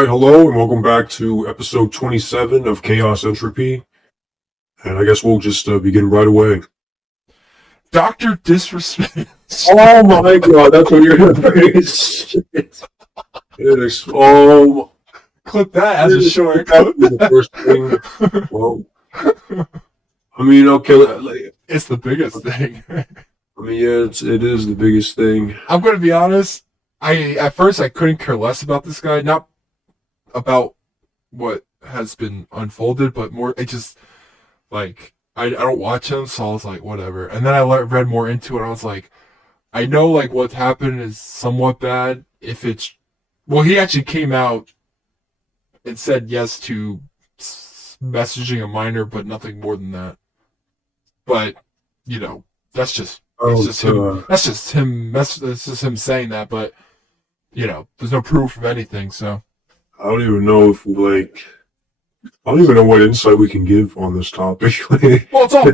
right, hello, and welcome back to episode 27 of Chaos Entropy. And I guess we'll just begin right away. Dr. Disrespect. Oh my god, that's what you're gonna say. Oh, Clip that as a short. that was the first thing. Well, I mean, okay, It's the biggest thing. yeah, it is the biggest thing. I'm going to be honest. At first I couldn't care less about this guy, not about what has been unfolded, but more. It just like I don't watch him, so I was like, whatever. And then I read more into it. And I was like, I know like what's happened is somewhat bad. If it's he actually came out and said yes to messaging a minor, but nothing more than that. But that's just him. That's just him saying that. But there's no proof of anything. So I don't even know if I don't even know what insight we can give on this topic. well, it's all.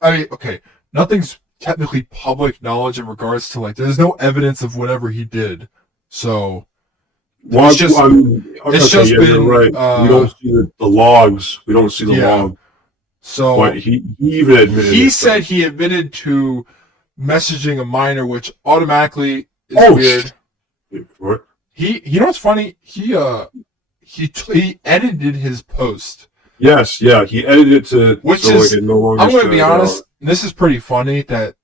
I mean, okay, nothing's technically public knowledge in regards to there's no evidence of whatever he did. So Well, it's just been right. We don't see the logs. We don't see the log. So but he even admitted. He said he admitted to messaging a minor, which automatically is weird. What? You know what's funny? He edited his post. Yes, yeah, he edited it to it no longer. I'm going to be honest. This is pretty funny that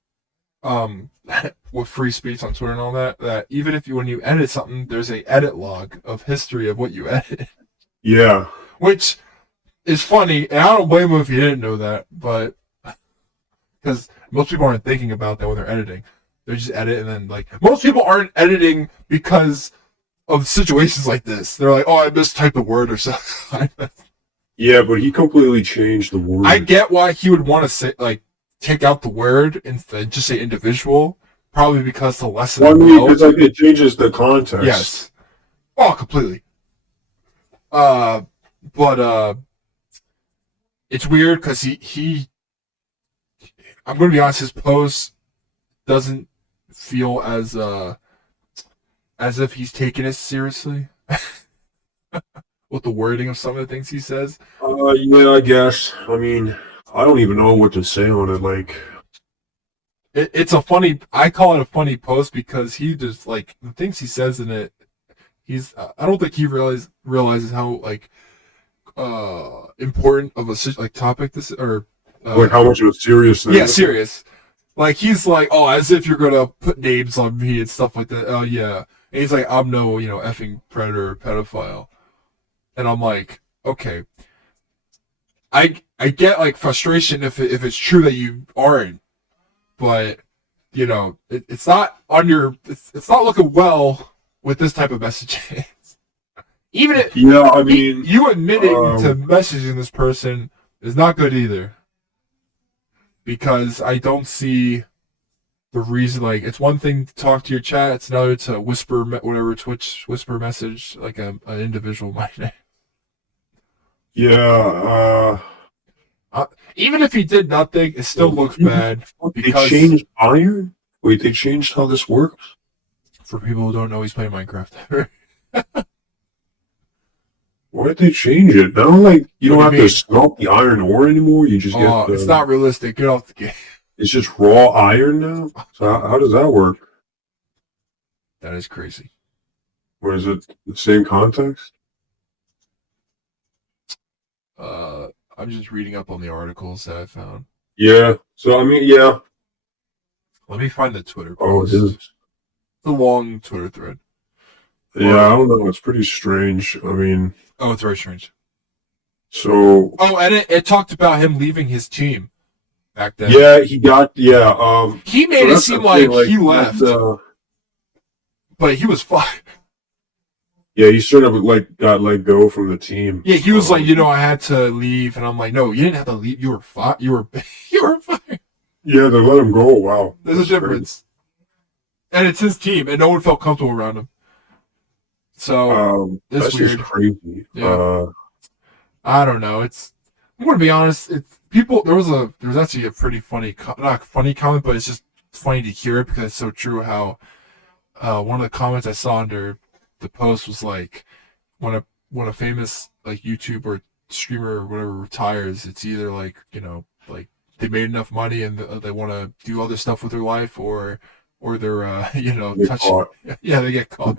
with free speech on Twitter and all that even if when you edit something, there's a edit log of history of what you edited. Yeah. Which is funny, and I don't blame him if you didn't know that, but because most people aren't thinking about that when they're editing. They just edit, and then most people aren't editing because of situations like this. They're like, oh, I mistyped a word or something. Yeah, but he completely changed the word. I get why he would want to say take out the word and just say individual. Probably because the lesson. Well, I mean, because it changes the context. Yes. Oh, completely. But it's weird because he. I'm going to be honest. His post doesn't feel as if he's taking it seriously. With the wording of some of the things he says. Yeah, I guess. I mean, I don't even know what to say on it. It's a funny. I call it a funny post because he just the things he says in it. I don't think he realizes how important of a topic this or how much of a serious thing. Yeah, serious. He's oh, as if you're gonna put names on me and stuff like that. Oh yeah, and he's like, I'm no effing predator or pedophile, and I'm like, okay. I get frustration if it's true that you aren't, but it's not on your it's not looking well with this type of messages. Even if you admitting to messaging this person is not good either, because I don't see the reason. It's one thing to talk to your chat, it's another to whisper Twitch whisper message an individual might. Yeah. Even if he did nothing, it still looks bad. Because they changed iron? Wait, they changed how this works? For people who don't know, he's playing Minecraft. Why did they change it? Now, you don't have to smelt the iron ore anymore. You just get. It's not realistic. Get off the game. It's just raw iron now. So how does that work? That is crazy. Or is it the same context? I'm just reading up on the articles that I found. Yeah. So yeah. Let me find the Twitter post. Oh, it is. The long Twitter thread. Yeah, I don't know. It's pretty strange. I mean. Oh, it's very strange. So. Oh, and it talked about him leaving his team back then. Yeah, he got. Yeah. He made it seem like he left, but he was fired. Yeah, he sort of got let go from the team. Yeah, he was I had to leave, and I'm like, no, you didn't have to leave. You were fired. You were fired. Yeah, they let him go. Wow, there's a difference. And it's his team, and no one felt comfortable around him. So it's that's weird. Just crazy. Yeah. I don't know. I'm gonna be honest. It's people. There was actually a pretty funny, not funny comment, but it's just funny to hear it because it's so true. How one of the comments I saw under the post was when a famous like YouTuber or streamer or whatever retires, it's either like like they made enough money and they want to do other stuff with their life, or they're Get touching. caught. Yeah, they get caught.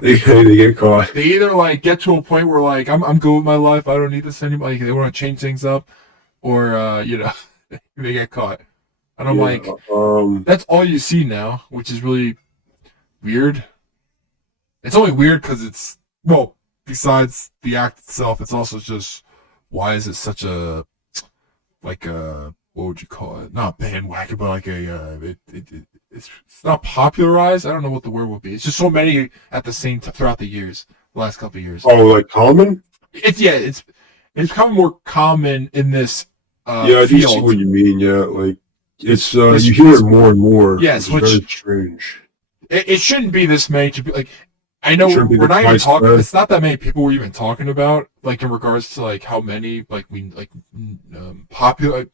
They get caught. They either like get to a point where like I'm good with my life, I don't need this anymore. Like, they want to change things up, or they get caught. And I'm like, that's all you see now, which is really weird. It's only weird because it's, well, besides the act itself, it's also just, why is it such a, like a, what would you call it? Not bandwagon, but like it's not popularized. I don't know what the word would be. It's just so many at the same time throughout the years, the last couple of years. Oh, like common? It's become more common in this Yeah, I do see field. what you mean. Yeah, like it's you hear it more and more. Yes, which is which very strange. it shouldn't be this many to be like. I know Shouldn't be we're the not even twice talking. that. It's not that many people we're even talking about, like in regards to like how many popular,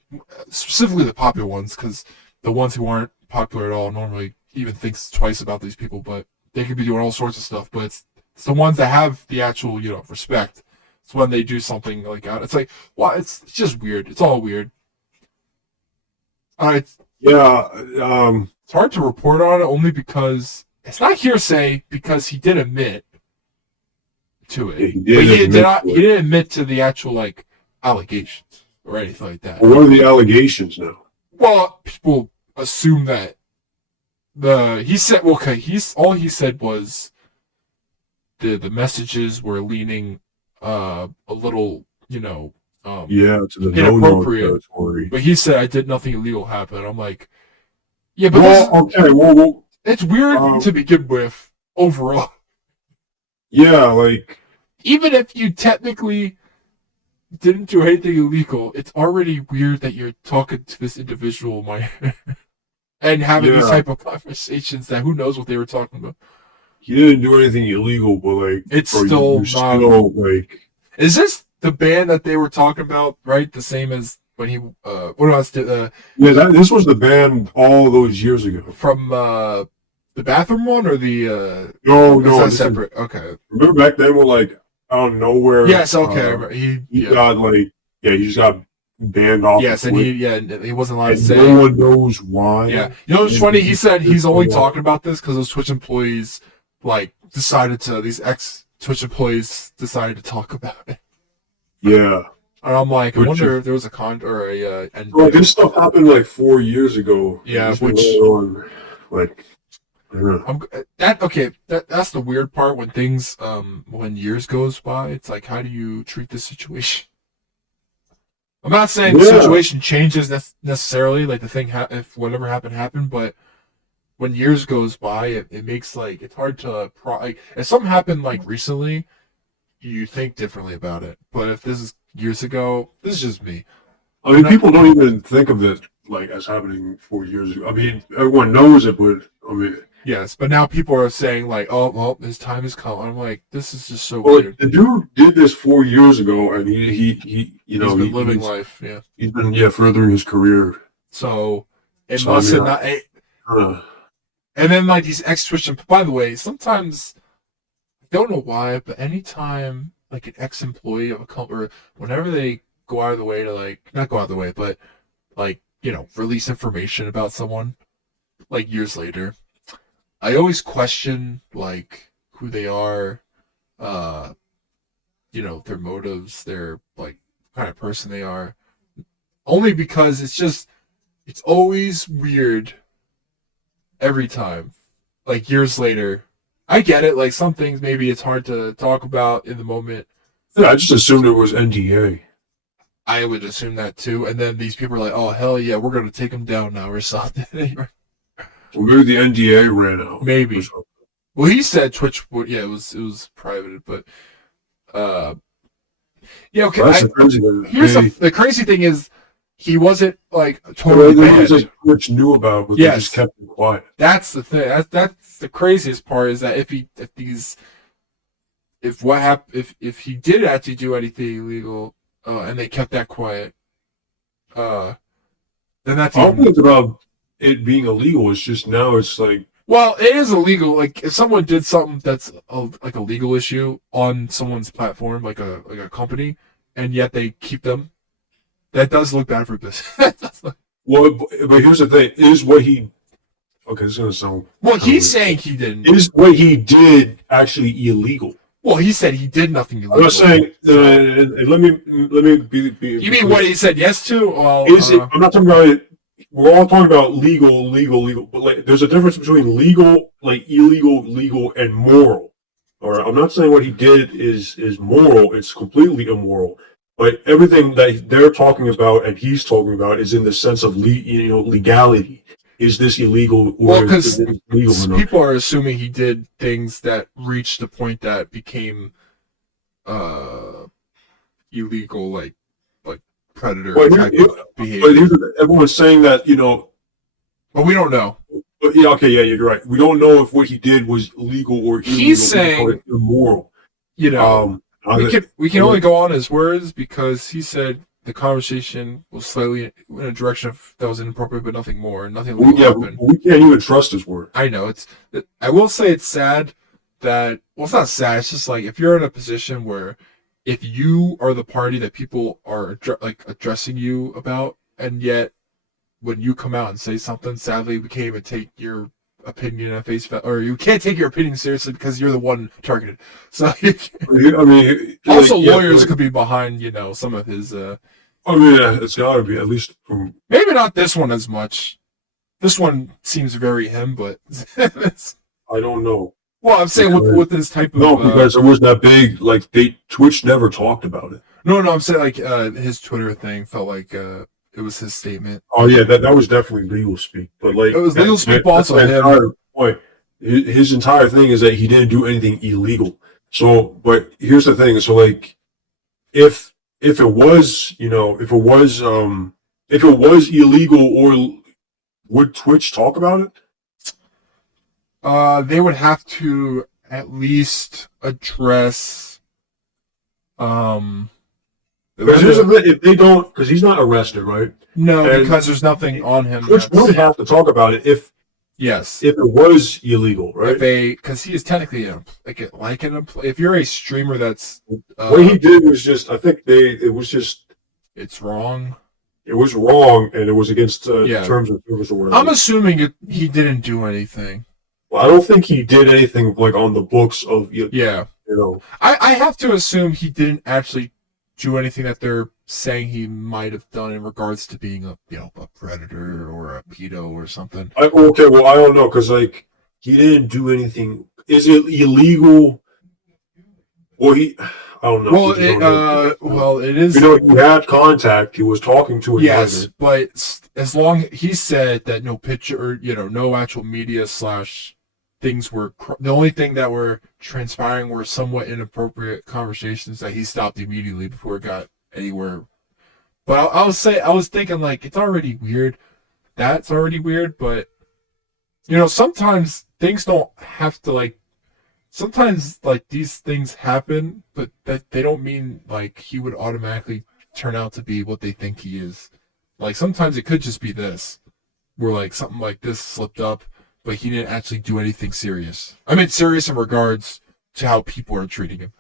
specifically the popular ones, because the ones who aren't popular at all normally even thinks twice about these people, but they could be doing all sorts of stuff. But it's the ones that have the actual respect. It's when they do something like that. It's like, well, it's just weird. It's all weird. It's Yeah, it's hard to report on it only because it's not hearsay, because he did admit to yeah, it. he But did he admit not. to He it. didn't admit to the actual like allegations or anything like that. Well, what are the allegations now? Well, people assume that he said, well, okay, all he said was the messages were leaning a little Yeah, to the no-no inappropriate. territory. But he said I did nothing illegal happen. I'm like, yeah, but Well, okay, well, it's weird um, to begin with overall. yeah, like Even if you technically didn't do anything illegal, it's already weird that you're talking to this individual and having these yeah, type of conversations that who knows what they were talking about. he didn't do anything illegal, but like, It's bro, still you're not. still like, Is this the band that they were talking about, right? The same as when he what was yeah, this was the band all those years ago. from the bathroom one, or the No, is no, that this is, separate? Okay. remember back then when like out of nowhere, Yes, okay. I remember. he Yeah. got like, yeah, he just got banned off. Yes, the and Twitch, he wasn't allowed to and say. no one knows why. Yeah, it's And funny. He said he's only yeah. talking about this because those Twitch employees these ex Twitch employees decided to talk about it. Yeah. And I'm like, I Which- wonder if there was a con or a Well, this stuff happened like 4 years ago. Yeah, It's been which- going on, like, I don't know. that's the weird part when things when years goes by. It's like, how do you treat this situation? I'm not saying the Yeah. situation changes necessarily, like the thing if whatever happened, but when years goes by, it makes like it's hard to like if something happened like recently, you think differently about it. But if this is years ago, this is just me. I mean, people don't even think of it like as happening 4 years ago. I mean, everyone knows it, but I mean, Yes, but now people are saying like, oh well, his time has come. I'm like, this is just so well, weird. the dude did this 4 years ago, and he He's been living life, yeah. He's been furthering his career. So it So, I must mean, have not. Uh, And then like these ex-Twitch. By the way, sometimes I don't know why, but anytime like an ex-employee of a company, or whenever they go out of the way to like not go out of the way, but like release information about someone, like years later, I always question like who they are, their motives, their like kind of person they are, only because it's always weird every time. Like years later, I get it. Like some things maybe it's hard to talk about in the moment. yeah, I just assumed it was NDA. I would assume that too. And then these people are like, "Oh hell yeah, we're gonna take them down now or something." Well, maybe the NDA ran out. Maybe. or something. Well, he said Twitch would. Yeah, it was private, but yeah. Okay. Well, that's the crazy thing. Here's the crazy thing is he wasn't like Well, totally they banned. like Twitch knew about, but Yes. they just kept it quiet. That's the thing. That's the craziest part is that if he did actually do anything illegal, and they kept that quiet, then that's I don't even, think it's about it being illegal. It's just now it's like Well, it is illegal. Like if someone did something that's like a legal issue on someone's platform, like a company, and yet they keep them, that does look bad for business. Well, but here's the thing: is what he okay? This is gonna sound Well, kinda he's weird. saying he didn't. Is what he did actually illegal? Well, he said he did nothing illegal. I'm not saying. So- Let me be. You mean what he said yes to? Well, Is it? I'm not talking about it. We're all talking about legal. But like, there's a difference between legal, like illegal, legal, and moral. All right. I'm not saying what he did is moral. It's completely immoral. But everything that they're talking about and he's talking about is in the sense of legality. Is this illegal Well, or is 'cause it legal or not? people are assuming he did things that reached the point that became illegal, like predator But type here- of But behavior. everyone's saying that But we don't know. But yeah, okay, yeah, you're right. We don't know if what he did was legal or illegal. He's We call saying- it immoral. You know, we can I- only go on his words because he said the conversation was slightly in a direction that was inappropriate, but nothing more, nothing illegal happened. we can't even trust his word. I know I will say it's sad that it's not sad. It's just like if you're in a position where if you are the party that people are addressing you about, and yet when you come out and say something, sadly we can't even take your opinion at face value, or you can't take your opinion seriously because you're the one targeted. So I mean, also like, yeah, lawyers like, could be behind some of his. I mean, yeah, it's got to be at least from. Maybe not this one as much. This one seems very him, but I don't know. well, I'm saying with this type of No, because it was that big. Like Twitch never talked about it. no, I'm saying like his Twitter thing felt like it was his statement. Oh yeah, that was definitely legal speak. But like It was legal speak, but also that's the him. entire point. His entire thing is that he didn't do anything illegal. So, but here's the thing. So like, if it was if it was illegal, or would Twitch talk about it? They would have to at least address. Because here's the thing: if they don't, because he's not arrested, right? No, and because there's nothing on him. Twitch would have to talk about it if Yes. it was illegal, right? Because he is technically if you're a streamer that's What he did was just, I think it it's wrong. was wrong, and it was against Yeah. terms of service or whatever. I'm assuming he didn't do anything. Well, I don't think he did anything like on the books of Yeah. know. I have to assume he didn't actually do anything that they're saying he might have done in regards to being a predator or a pedo or something. Okay, well, I don't know because like he didn't do anything. Is it illegal? Well, I don't know. It is. He had contact. He was talking to a Yes, but as long he said that no picture, no actual media / things were the only thing that were transpiring were somewhat inappropriate conversations that he stopped immediately before it got anywhere. But I was thinking like it's already weird. That's already weird, but sometimes things don't have to sometimes these things happen, but that they don't mean like he would automatically turn out to be what they think he is. Like sometimes it could just be this, where like something like this slipped up, but he didn't actually do anything serious. I mean, serious in regards to how people are treating him.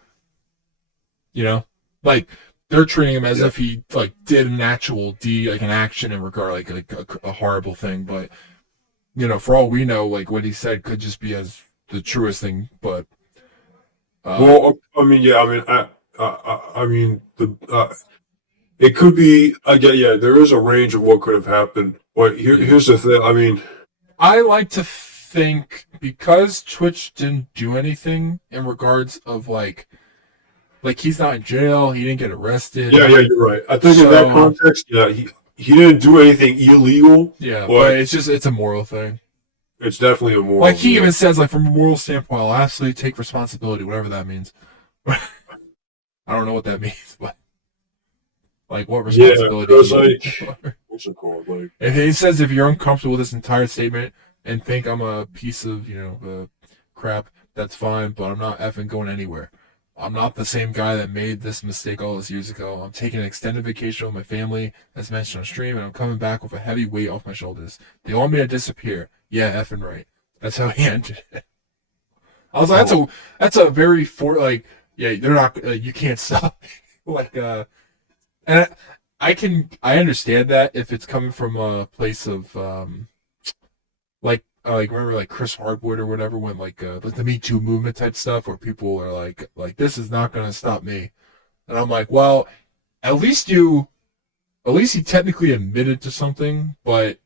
Like they're treating him as if he did an actual an action in regard like a horrible thing. But for all we know, what he said could just be as the truest thing. But well, I mean, yeah, I mean, it could be. There is a range of what could have happened. But here's the thing. I mean, I like to think because Twitch didn't do anything in regards of like he's not in jail, he didn't get arrested. yeah, you're right. I think in that context, he didn't do anything illegal. Yeah, but it's a moral thing. It's definitely a moral. Like he even says, from a moral standpoint, I'll absolutely take responsibility, whatever that means. I don't know what that means, but what responsibility? Yeah, what's it called? If he says if you're uncomfortable with this entire statement and think I'm a piece of crap, that's fine, but I'm not effing going anywhere. I'm not the same guy that made this mistake all those years ago. I'm taking an extended vacation with my family, as mentioned on stream, and I'm coming back with a heavy weight off my shoulders. They want me to disappear. Yeah, effing right. That's how he ended it. I was like, that's a very yeah, they're not you can't stop like and I understand that if it's coming from a place of like remember like Chris Hardwood or whatever when like the Me Too movement type stuff where people are like this is not gonna stop me, and I'm like, well, at least he technically admitted to something, but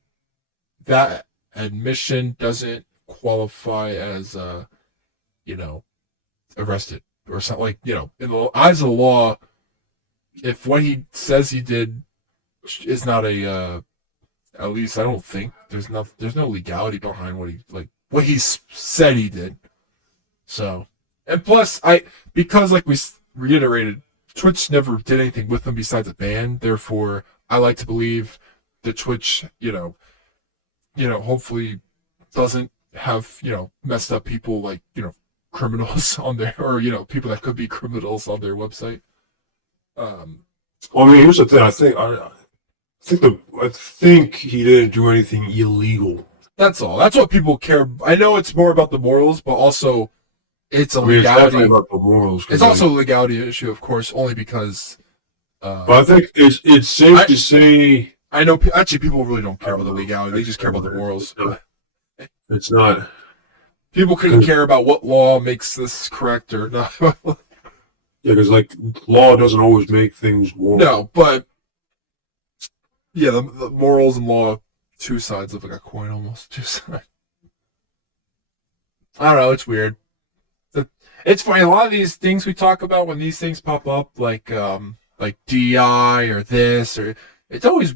that admission doesn't qualify as you know arrested or something, like, in the eyes of the law, if what he says he did is not at least I don't think there's no legality behind what he said he did. So, and plus because like we reiterated, Twitch never did anything with him besides a ban. Therefore, I like to believe that Twitch, hopefully doesn't have, messed up people like, criminals on there, or, people that could be criminals on their website. Well, I mean, here's the thing. I think he didn't do anything illegal. That's all. That's what people care. I know it's more about the morals, but also it's a I mean, legality. It's about the morals. It's also a legality issue, of course, only because. But I think it's safe to say. I know actually people really don't care about the legality; they just care about the morals. It's not. People couldn't care about what law makes this correct or not. Yeah, because like law doesn't always make things moral. No, but yeah, the morals and law, two sides of like a coin, almost two sides. I don't know. It's weird. It's funny. A lot of these things we talk about, when these things pop up, like DI or this, or it's always.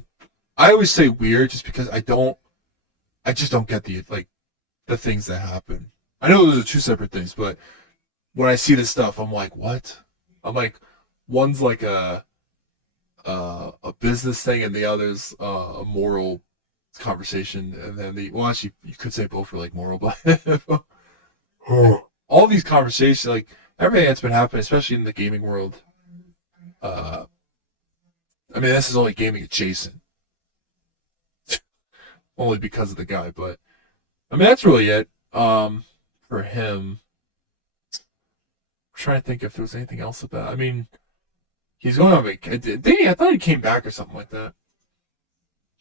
I always say weird just because I just don't get the things that happen. I know those are two separate things, but when I see this stuff, I'm like, what? I'm like, one's like a business thing, and the other's a moral conversation, and then actually you could say both are like moral, but all these conversations, like everything that's been happening, especially in the gaming world. I mean, this is only gaming adjacent. Only because of the guy, but I mean that's really it for him. I'm trying to think if there was anything else about. I mean, he's going on vacation. I thought he came back or something like that.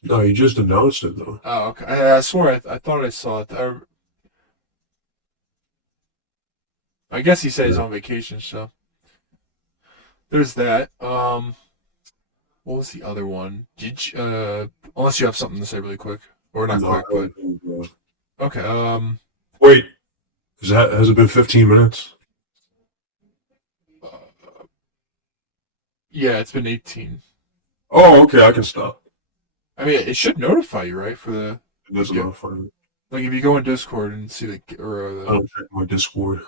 No, he just announced it though. Oh, okay. I swore I thought I saw it. I guess he said he's on vacation, so there's that. What was the other one? Did you, unless you have something to say really quick. Or not quick, but okay. Wait, has it been 15 minutes? Yeah, it's been 18. Oh, okay, I can stop. I mean, it should notify you, right? For the It doesn't notify me. like if you go in Discord and see I don't check my Discord.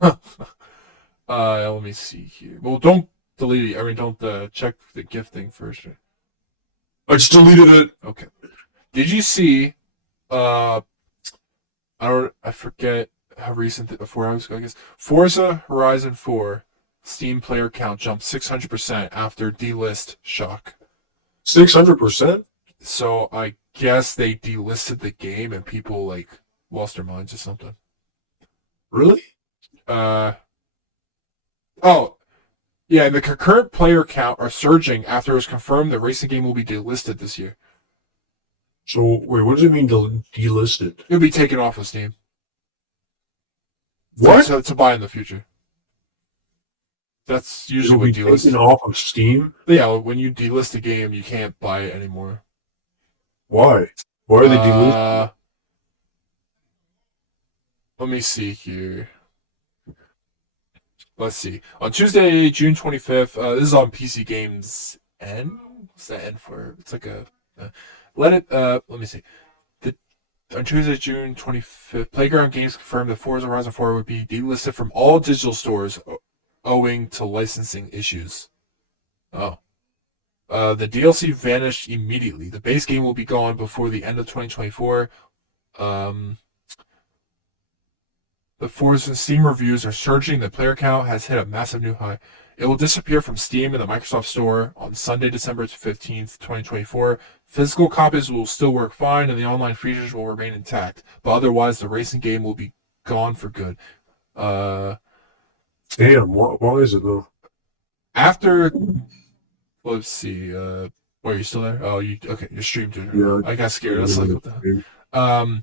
Let me see here. Well, don't delete it. I mean, don't check the gift thing first. Right? I just deleted it. Okay. Did you see? I forget how recent. Before I guess Forza Horizon 4 Steam player count jumped 600% after delist shock. 600%. So I guess they delisted the game and people lost their minds or something. Really? Oh, yeah. The concurrent player count are surging after it was confirmed the racing game will be delisted this year. So, wait, what does it mean delisted? It'll be taken off of Steam. What? So to buy in the future. That's usually It'll be what taken delisted. off of Steam? Yeah, when you delist a game, you can't buy it anymore. Why? Why are they delisted? Let me see here. Let's see. On Tuesday, June 25th, this is on PC Games N? What's that N for? It's like a... let me see. On Tuesday, June 25th, Playground Games confirmed that Forza Horizon 4 would be delisted from all digital stores owing to licensing issues. Oh. The DLC vanished immediately. The base game will be gone before the end of 2024. The Forza Steam reviews are surging. The player count has hit a massive new high. It will disappear from Steam and the Microsoft Store on Sunday, December 15th, 2024. Physical copies will still work fine, and the online features will remain intact. But otherwise, the racing game will be gone for good. Damn, why is it though? After, let's see. Are you still there? Oh, okay? Your stream did. Yeah, I got scared. I was like, what the?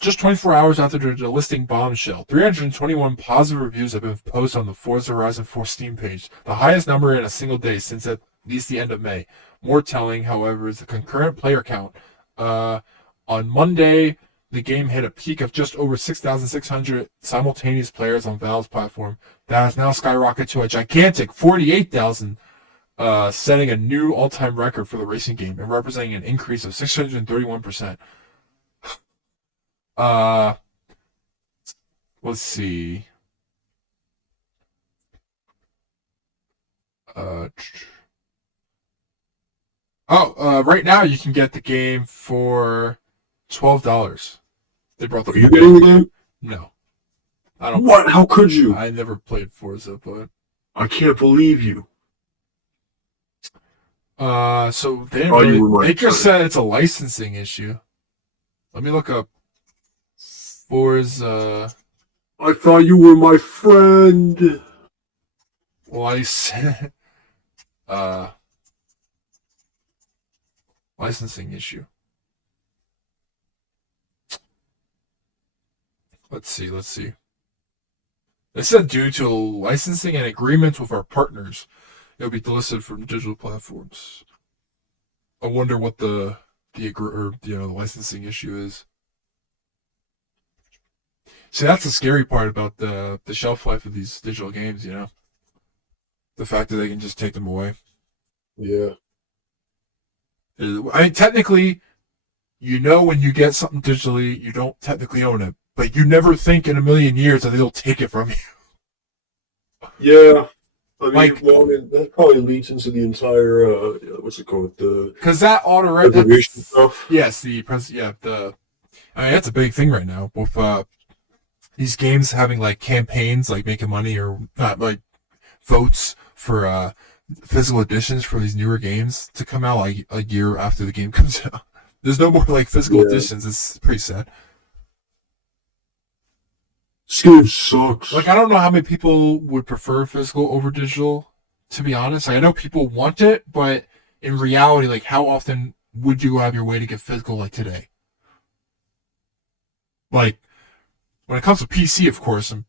Just 24 hours after the listing bombshell, 321 positive reviews have been posted on the Forza Horizon 4 Steam page, the highest number in a single day since at least the end of May. More telling, however, is the concurrent player count. On Monday, the game hit a peak of just over 6,600 simultaneous players on Valve's platform. That has now skyrocketed to a gigantic 48,000, setting a new all-time record for the racing game and representing an increase of 631%. Let's see. Right now you can get the game for $12. They brought the. Are you getting the game? No, I don't. What? How could you? I never played Forza, but I can't believe you. So they didn't really, they just said it's a licensing issue. Let me look up Forza. I thought you were my friend. Licensing issue. Let's see. They said due to licensing and agreements with our partners, it'll be delisted from digital platforms. I wonder what the licensing issue is. See, that's the scary part about the shelf life of these digital games, you know? The fact that they can just take them away. Yeah. I mean, technically, when you get something digitally, you don't technically own it. But you never think in a million years that they'll take it from you. Yeah. I mean, that probably leads into the entire, what's it called? Because that preservation stuff. Yes, I mean, that's a big thing right now. With these games having, like, campaigns, like, making money or not, like, votes for physical editions for these newer games to come out, like, a year after the game comes out. There's no more, like, physical editions. It's pretty sad. This game sucks. Like, I don't know how many people would prefer physical over digital, to be honest. Like, I know people want it, but in reality, like, how often would you go out of your way to get physical, like, today? Like, when it comes to PC, of course, I'm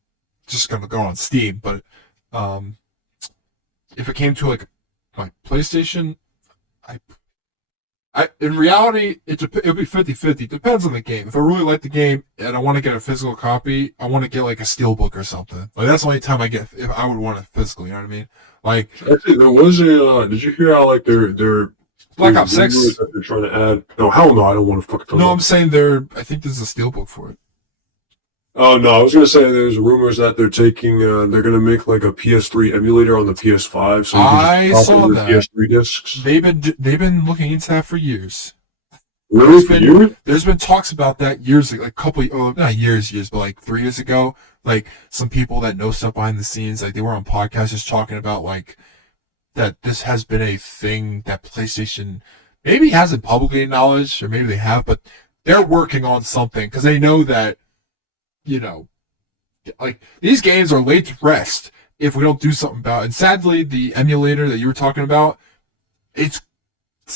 just going to go on Steam, but if it came to, like, my PlayStation, in reality, it would be 50-50. Depends on the game. If I really like the game and I want to get a physical copy, I want to get like a steelbook or something. Like that's the only time if I would want it physical. You know what I mean? Like actually, there was a. Did you hear how like they're Black Ops 6 that they're trying to add? No, hell no, I don't want to fucking. No, I'm saying I think there's a steelbook for it. Oh no, I was gonna say there's rumors that they're taking. They're gonna make like a PS3 emulator on the PS5. So I saw that. PS3 discs. They've been looking into that for years. Really? There's been talks about that years ago, like not years, but like 3 years ago. Like some people that know stuff behind the scenes, like they were on podcasts just talking about like that this has been a thing that PlayStation maybe hasn't publicly acknowledged, or maybe they have, but they're working on something because they know that, like these games are laid to rest if we don't do something about it. And sadly, the emulator that you were talking about, it's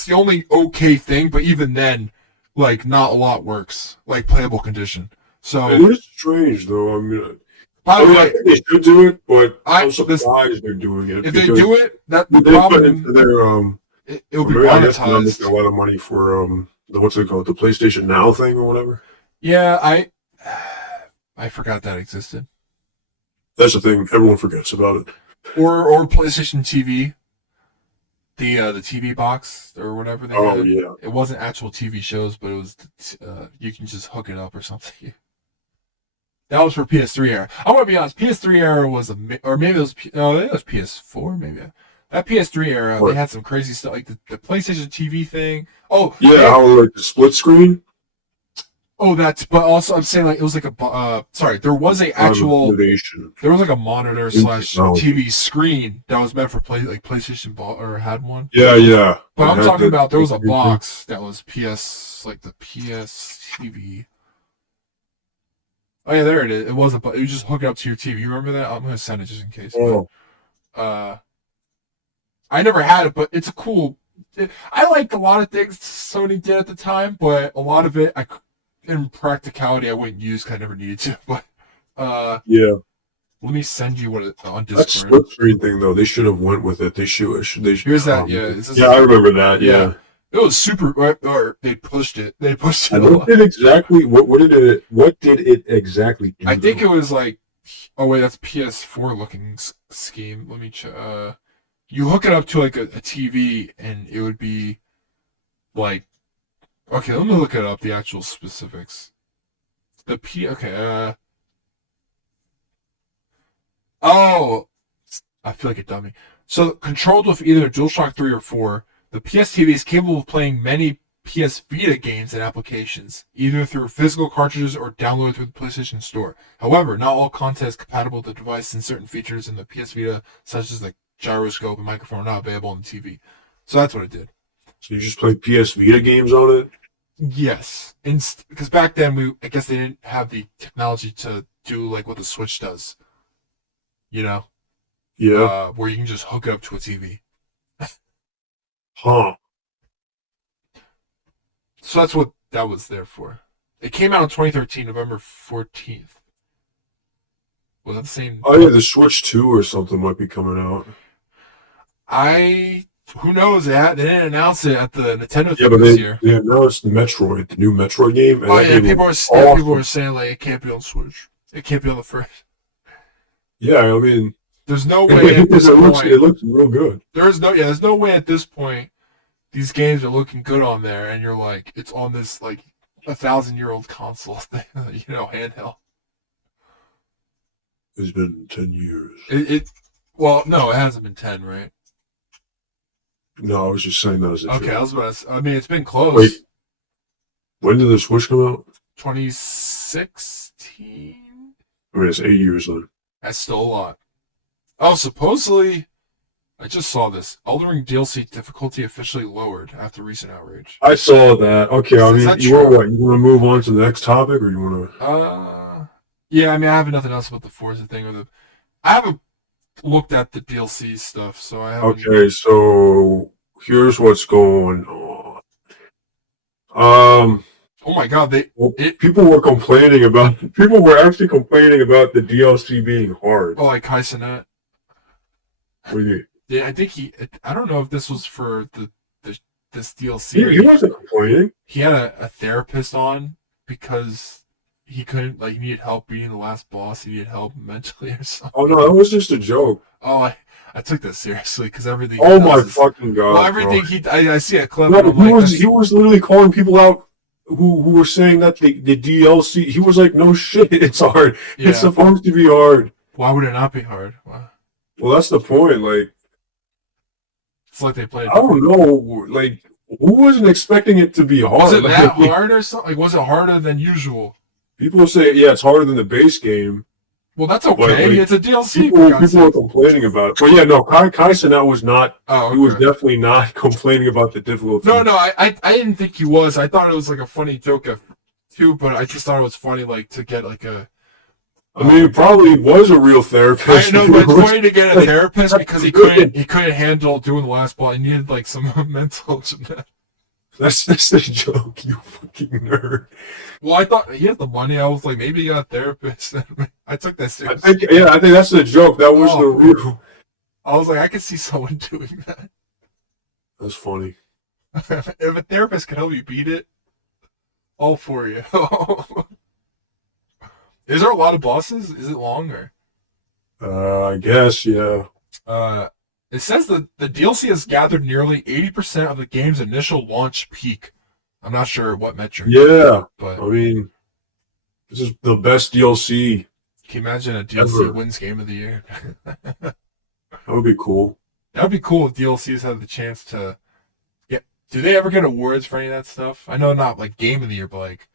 the only okay thing, but even then, like, not a lot works, like, playable condition. So it is strange, though. I mean, by the way, I think they should do it, but I'm surprised they're doing it. If they do it, the problem it'll be monetized. They make a lot of money for what's it called, the PlayStation Now thing or whatever. Yeah, I forgot that existed. That's the thing; everyone forgets about it. Or PlayStation TV. The TV box or whatever they had. Yeah. It wasn't actual TV shows, but it was you can just hook it up or something. That was for PS3 era. I want to be honest. PS3 era was or maybe it was PS4. Maybe that PS3 era they had some crazy stuff like the PlayStation TV thing. Oh yeah, how like the split screen. Oh, but also I'm saying like it was like sorry, there was a actual, Innovation. there was like a monitor slash Technology. TV screen that was meant for PlayStation ball or had one. Yeah. But It I'm had talking the- about there was a box that was PS, like the PS TV. Oh yeah, there it is. It was you just hook it up to your TV. You remember that? I'm gonna send it just in case. Oh, But I never had it, but it's a cool. I liked a lot of things Sony did at the time, but a lot of it, in practicality, I wouldn't use because I never needed to. But yeah. let me send you what on That Discord. split screen thing though, they should have went with it. They should. Here's that. Yeah, Yeah, I remember that. Yeah. it was super. Or they pushed it. They pushed it. What did exactly? What did it? What did it exactly do? I think it was like. Oh wait, that's PS4 looking scheme. Let me check. You hook it up to like a TV, and it would be like. Okay, let me look it up. The actual specifics. Okay. Oh, I feel like a dummy. So controlled with either DualShock 3 or 4, the PS TV is capable of playing many PS Vita games and applications, either through physical cartridges or downloaded through the PlayStation Store. However, not all content is compatible with the device, and certain features in the PS Vita, such as the gyroscope and microphone, are not available on the TV. So that's what it did. So you just play PS Vita games on it? Yes, because back then I guess they didn't have the technology to do like what the Switch does. You know, Yeah. where you can just hook it up to a TV. Huh. So that's what that was there for. It came out in 2013, November 14th. Was that the same? Oh yeah, the Switch 2 or something might be coming out. Who knows that? They didn't announce it at the Nintendo Yeah, thing but this year. they announced Metroid, the new Metroid game. And Oh that yeah, game people was were saying like it can't be on Switch. It can't be on the first. Yeah, I mean, There's no way at this point. it looks real good. There's no way at this point. These games are looking good on there, and you're like, it's on this like 1,000-year-old console thing, handheld. It's been 10 years. Well, no, it hasn't been 10, right? No, I was just saying that as a Okay, joke. I was about to. I mean, it's been close. Wait, when did the Switch come out? 2016. I mean, it's 8 years then. That's still a lot. Oh, supposedly, I just saw this. Elden Ring DLC difficulty officially lowered after recent outrage. I saw that. Okay, I Is mean, that you want true? what? You want to move on to the next topic, or you want to? Yeah. I mean, I have nothing else about the Forza thing I haven't looked at the DLC stuff, so I haven't. Okay, so here's what's going on. Oh my God, People were complaining about. People were actually complaining about the DLC being hard. like Kaisenet. What do you mean? Yeah, I think I don't know if this was for this DLC. He wasn't complaining. He had a therapist on because he couldn't, like, he needed help beating the last boss. He needed help mentally or something. Oh no, that was just a joke. Oh, I took that seriously because everything. Oh my fucking god! Well, everything bro. I see a clip. No, and I'm like, he was literally calling people out who were saying that the DLC. He was like, no shit, it's hard. Yeah. It's supposed to be hard. Why would it not be hard? Well, that's the point. Like, It's like they played. I don't know. Like, who wasn't expecting it to be hard? Was it Like, that hard or something? Like, was it harder than usual? People say, yeah, it's harder than the base game. Well, that's okay. But, like, It's a DLC. People are complaining about it. But yeah, no, Kaisenet was not. Oh, okay. He was definitely not complaining about the difficulty. No, I didn't think he was. I thought it was like a funny joke too, but I just thought it was funny, like, to get like a. I mean, it probably was a real therapist. I know, but it's funny to get a therapist because he couldn't handle doing the last ball. He needed like some mental gymnastics. That's the joke, you fucking nerd. Well, I thought he had the money. I was like, maybe he got a therapist. I took that I seriously. think that's the joke. That was the real. I was like, I could see someone doing that. That's funny. If a therapist can help you beat it, all for you. Is there a lot of bosses? Is it long or? I guess, yeah. It says that the DLC has gathered nearly 80% of the game's initial launch peak. I'm not sure what metric. Yeah, but I mean, this is the best DLC. can you imagine a DLC ever. wins Game of the Year? That would be cool. That would be cool if DLCs have the chance to get. Do they ever get awards for any of that stuff? I know not like Game of the Year, but like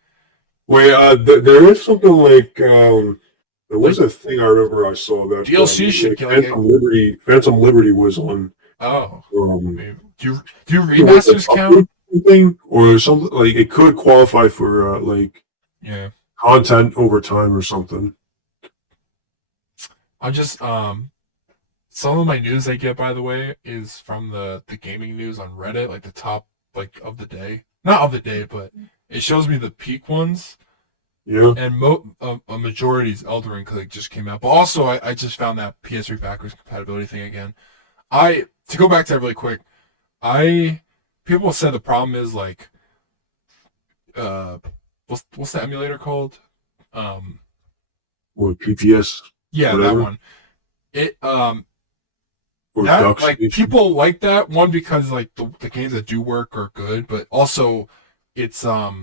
Wait, there is something like there was a thing I remember I saw that DLC should like get like Phantom Liberty was on oh. um Do it was like remasters count? something or something like it could qualify for like Yeah. content over time or something. I'm just some of my news I get, by the way, is from the gaming news on Reddit, like the top like of the day. Not of the day, but it shows me the peak ones, Yeah. and a majority is Elden Ring because it just came out. But also, I just found that PS3 backwards compatibility thing again. To go back to that really quick, people said the problem is like, what's the emulator called? Or PPS, Yeah, whatever. that one. It Or that Dock like Station. people like that one because like the games that do work are good, but also it's not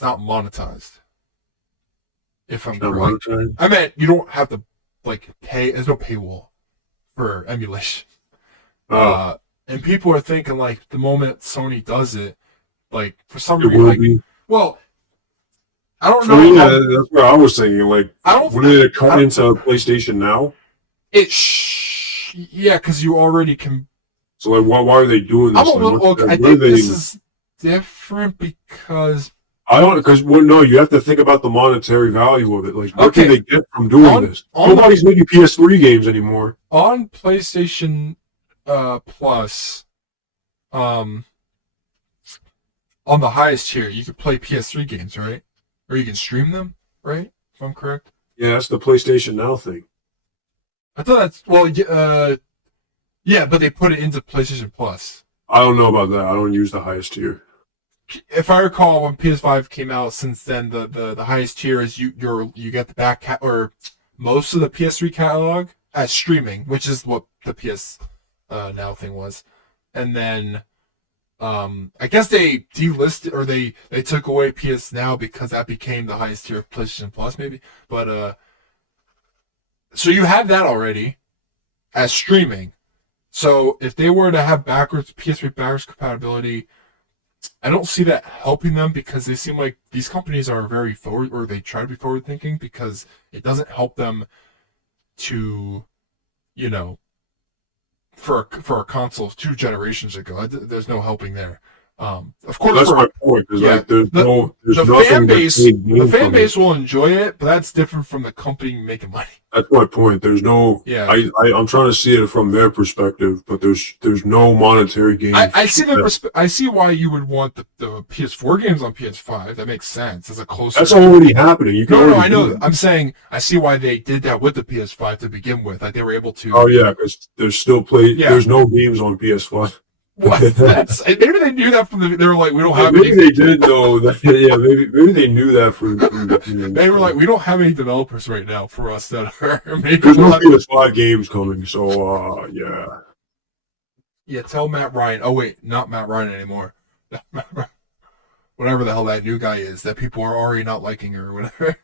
monetized. If I'm Not correct, monetized. I meant you don't have to like pay. There's no paywall for emulation. Oh, And people are thinking like the moment Sony does it, like for some it reason, will like be. well, I don't So know yeah, how that's what I was thinking. Like, I don't. when did it come I, into PlayStation now? yeah, because you already can. So like, why are they doing I'm this? a Like, little. Okay, I what are think they? this is different because I don't because well, no, you have to think about the monetary value of it. Like, what okay, do they get from doing this? on Nobody's making PS3 games anymore. on PlayStation Plus, um, on the highest tier, you can play PS3 games, right? Or you can stream them, right? If I'm correct. Yeah, that's the PlayStation Now thing. I thought that's well, yeah, but they put it into PlayStation Plus. I don't know about that. I don't use the highest tier. If I recall, when PS5 came out, since then the highest tier is you get the or most of the PS3 catalog as streaming, which is what the PS Now thing was, and then I guess they delisted or they took away PS Now because that became the highest tier of PlayStation Plus, maybe. But so you have that already as streaming. So if they were to have PS3 backwards compatibility, I don't see that helping them because they seem like these companies are very forward, or they try to be forward thinking because it doesn't help them to, you know, for a console 2 generations ago. There's no helping there. Of course, That's my point. Because yeah, like, there's the nothing fan that's base, made the fan from base it. will enjoy it, but that's different from the company making money. That's my point. There's no. Yeah, I'm trying to see it from their perspective, but there's no monetary gain. I see I see why you would want the PS4 games on PS5. That makes sense. As a closer. That's already happening. You can No, already I do know. that. I'm saying I see why they did that with the PS5 to begin with. Like they were able to. Oh yeah, because there's still Yeah. There's no games on PS5. What? Maybe they knew that from the. They were like, we don't have Maybe any. they did know that. Yeah, maybe they knew that from the beginning. They were like, we don't have any developers right now for us that are. Maybe There's we'll no have, PS5 games coming, so yeah. yeah, tell Matt Ryan. Oh wait, not Matt Ryan anymore. Whatever the hell that new guy is that people are already not liking or whatever.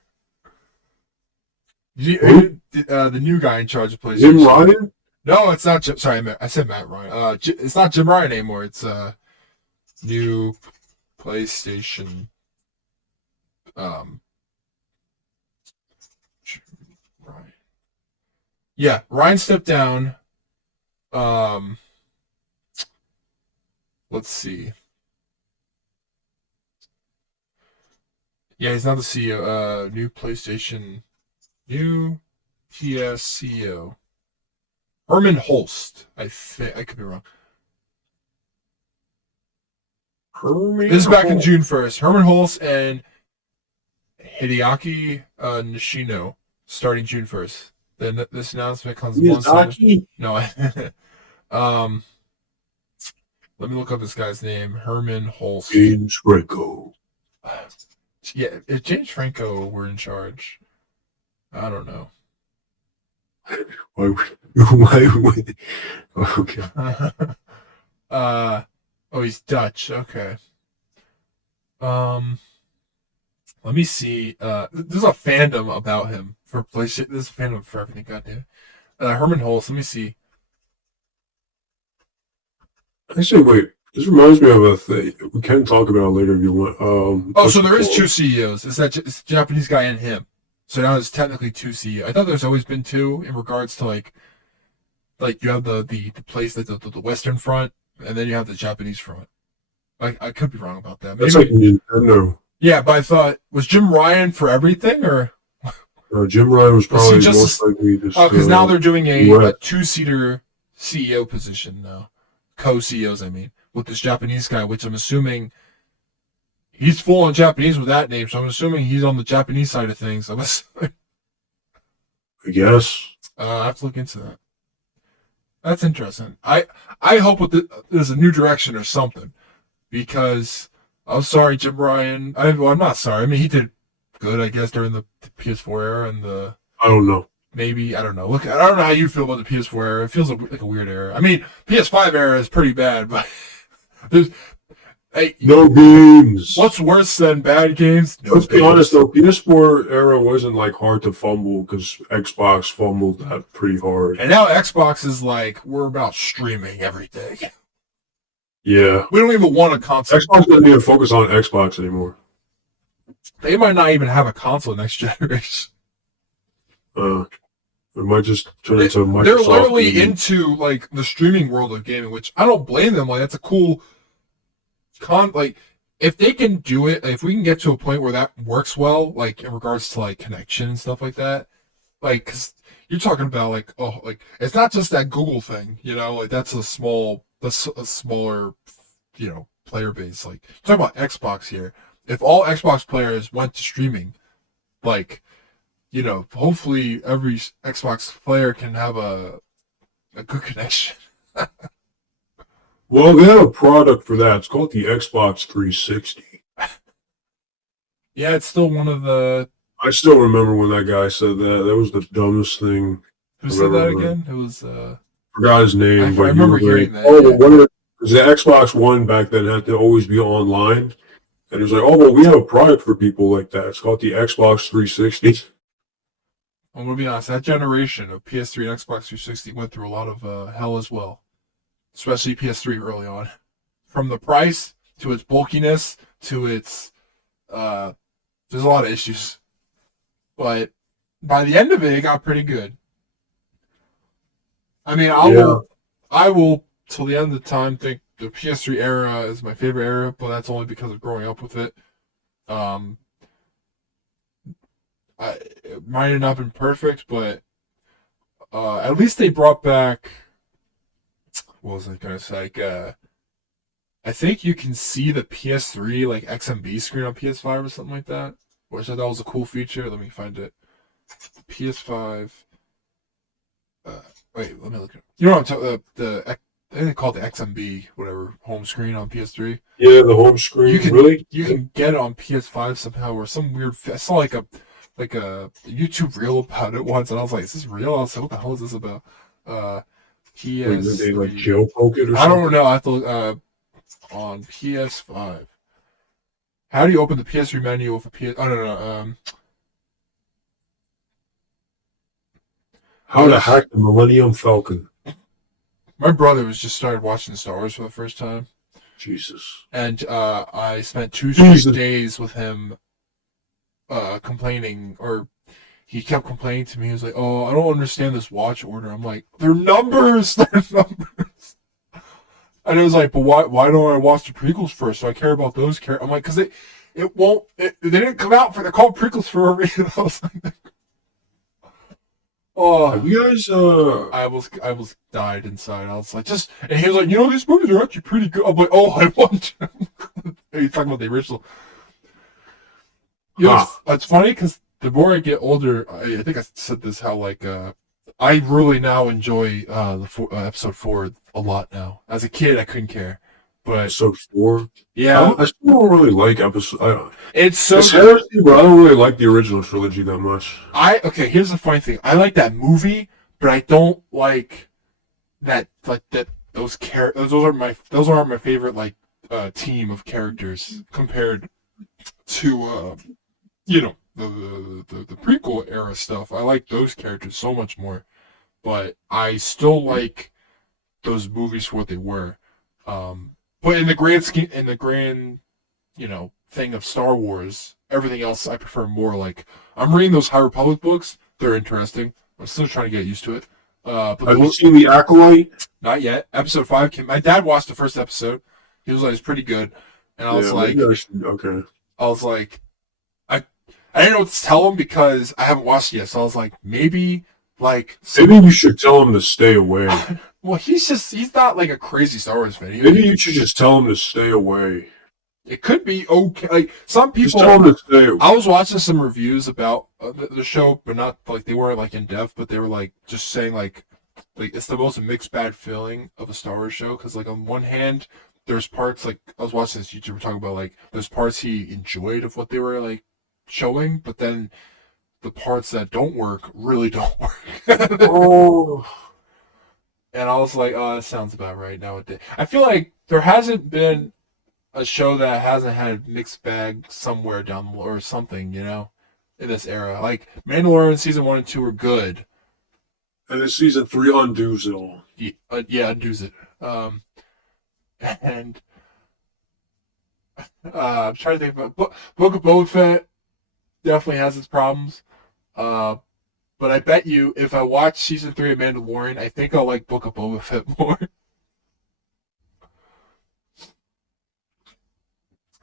The new guy in charge of PlayStation. Jim Ryan? No, it's not. Sorry, I said Matt Ryan. It's not Jim Ryan anymore. It's new PlayStation. Ryan. Yeah, Ryan stepped down. Let's see. Yeah, he's not the CEO. New PlayStation. New PS CEO. Herman Holst. I think I could be wrong. Herman This is back in Holst. June 1st. Herman Holst and Hideaki Nishino starting June 1st. Then this announcement comes months later. Miyazaki? No, let me look up this guy's name. Herman Holst. James Franco. Yeah, if James Franco were in charge, I don't know. Why? Okay. Oh, he's Dutch. Okay. Let me see. There's a fandom about him for PlayStation. There's a fandom for everything. Goddamn. Herman Holst. Let me see. Actually, wait. This reminds me of a thing. We can talk about it later if you want. Oh, What's so it there is two called? CEOs. It's the Japanese guy and him. So now there's technically two CEOs. I thought there's always been two in regards to like you have the place the Western front, and then you have the Japanese front. I could be wrong about that. That's like Maybe Nintendo. yeah, but I thought was Jim Ryan for everything or Jim Ryan was was he probably just most likely just oh because now they're doing a US. two-seater CEO position now, co-CEOs I mean with this Japanese guy, which I'm assuming he's full on Japanese with that name, so I'm assuming he's on the Japanese side of things. I guess. I have to look into that. That's interesting. I hope there's a new direction or something because I'm sorry, Jim Ryan. Well, I'm not sorry. I mean, he did good, I guess, during the PS4 era and the I don't know. maybe I don't know. Look, I don't know how you feel about the PS4 era. It feels like a weird era. I mean, PS5 era is pretty bad, but there's hey, No games. what's worse than bad games? No Let's be honest games. though, PS4 era wasn't like hard to fumble because Xbox fumbled that pretty hard. And now Xbox is like we're about streaming everything. Yeah. We don't even want a console. Xbox doesn't even focus on Xbox anymore. They might not even have a console next generation. Uh, it might just turn into Microsoft. They're literally gaming. into like the streaming world of gaming, which I don't blame them. Like that's a cool like if they can do it, if we can get to a point where that works well, like in regards to like connection and stuff like that, like cause you're talking about like oh like it's not just that Google thing, you know, like that's a smaller player base. Like you're talking about Xbox here. If all Xbox players went to streaming, like hopefully every Xbox player can have a good connection. Well, they have a product for that. It's called the Xbox 360. Yeah, it's still one of the. I still remember when that guy said that. That was the dumbest thing Who I've said ever that heard. again? It was. Forgot his name, I but he remember was like, hearing that. "Oh, Yeah. well, what?" Because the Xbox One back then had to always be online, and it was like, "Oh, well, we have a product for people like that. It's called the Xbox 360." I'm gonna be honest. That generation of PS3 and Xbox 360 went through a lot of hell as well, especially PS3 early on. From the price to its bulkiness to its, there's a lot of issues, but by the end of it, it got pretty good. I mean, Yeah, I will, till the end of the time, think the PS3 era is my favorite era, but that's only because of growing up with it. Um, it might have not been perfect, but at least they brought back. What was I gonna say? Like, I think you can see the PS3 like XMB screen on PS5 or something like that, which I thought was a cool feature. Let me find it. PS5. Uh, wait, let me look at it. You know what I'm talking I think they call it the XMB, whatever, home screen on PS3. yeah, the home screen. You can Really? you can get it on PS5 somehow, or some weird. I saw like a YouTube reel about it once, and I was like, "Is this real?" I was like, "What the hell is this about?" Uh, Like, did they like PS3. jailpoke it or I something? don't know. I thought on PS5. How do you open the PS3 menu with a PS? Oh no. How to hack the Millennium Falcon? My brother was just started watching Star Wars for the first time, Jesus. and I spent two straight Jesus. days with him complaining, or he kept complaining to me. He was like, "Oh, I don't understand this watch order." I'm like, "They're numbers, they're numbers." And it was like, "But why don't I watch the prequels first? So I care about those characters." I'm like, "Cause they didn't come out for they're called prequels for a reason." I was like, Have "Oh." you guys? I was died inside. I was like, just, and he was like, these movies are actually pretty good. I'm like, oh, I want to. He's talking about the original. Huh. It's funny because the more I get older, I think I said this how like I really now enjoy episode 4 a lot now. As a kid, I couldn't care, but Episode 4. yeah, I still don't really like episode. it's so. It's heresy, but I don't really like the original trilogy that much. Okay. Here's the funny thing. I like that movie, but I don't like that those aren't my favorite like team of characters compared to the prequel era stuff. I like those characters so much more, but I still like those movies for what they were. But in the grand scheme, in the grand, thing of Star Wars, everything else I prefer more. Like I'm reading those High Republic books; they're interesting. I'm still trying to get used to it. But Have you seen The Acolyte? not yet. Episode 5 came. My dad watched the first episode. He was like, "It's pretty good," and I was like, maybe I should, okay. I was like, I didn't know what to tell him because I haven't watched it yet. So I was like, maybe like Maybe you should tell him to stay away. well, he's not like a crazy Star Wars fan. Maybe you should just tell him to stay away. It could be okay. Like some Just people, tell him to stay away. I was watching some reviews about the show, but not like they weren't like in depth, but they were like just saying like it's the most mixed bad feeling of a Star Wars show because like on one hand, there's parts like I was watching this YouTuber talking about like there's parts he enjoyed of what they were like showing, but then the parts that don't work really don't work. Oh. And I was like, oh, that sounds about right nowadays. I feel like there hasn't been a show that hasn't had a mixed bag somewhere down or something, in this era. Like Mandalorian season 1 and 2 were good. And then season 3 undoes it all. Yeah, undoes it. And I'm trying to think about Book of Boba Fett. Definitely has its problems. But I bet you if I watch season 3 of Mandalorian, I think I'll like Book of Boba Fett more.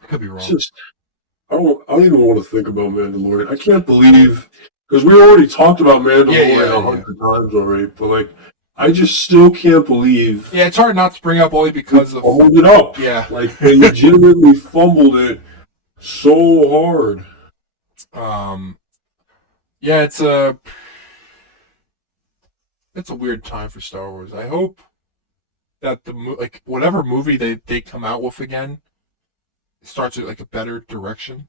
I could be wrong. I don't even want to think about Mandalorian. I can't believe, because we already talked about Mandalorian 100 times already, but like, I just still can't believe. Yeah, it's hard not to bring up only because of. Fumbled it up. Yeah. Like, they legitimately fumbled it so hard. Yeah, it's a weird time for Star Wars. I hope that whatever movie they come out with again starts with like a better direction.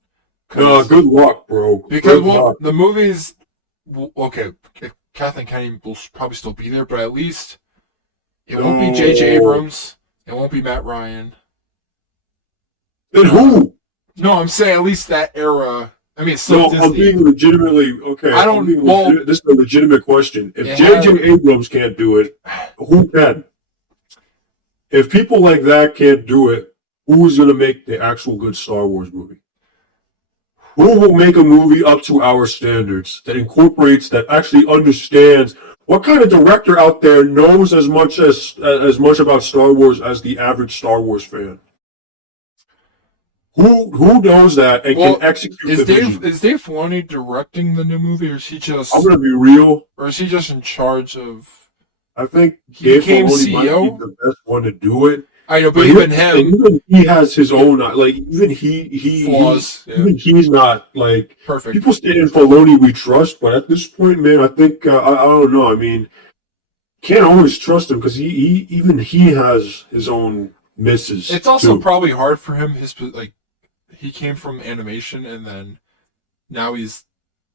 Good luck, bro. Because the movies, okay, Kathleen Kennedy will probably still be there, but at least it won't be J.J. Abrams. It won't be Matt Ryan. Then who? No, I'm saying at least that era. I mean, it's still Disney. I'm being legitimately okay. This is a legitimate question. If J.J. Abrams can't do it, who can? If people like that can't do it, who's going to make the actual good Star Wars movie? Who will make a movie up to our standards that incorporates, that actually understands what kind of director out there knows as much about Star Wars as the average Star Wars fan? Who knows that and can execute the vision? Is Dave Filoni directing the new movie, or is he just? I'm gonna be real. Or is he just in charge of? I think he Dave became Filoni CEO? might be the best one to do it. I know, but even he has his own even flaws. Even he's not like perfect. People say in Filoni we trust, but at this point, man, I think I don't know. I mean, can't always trust him because he has his own misses. It's also too. probably hard for him. He came from animation and then now he's.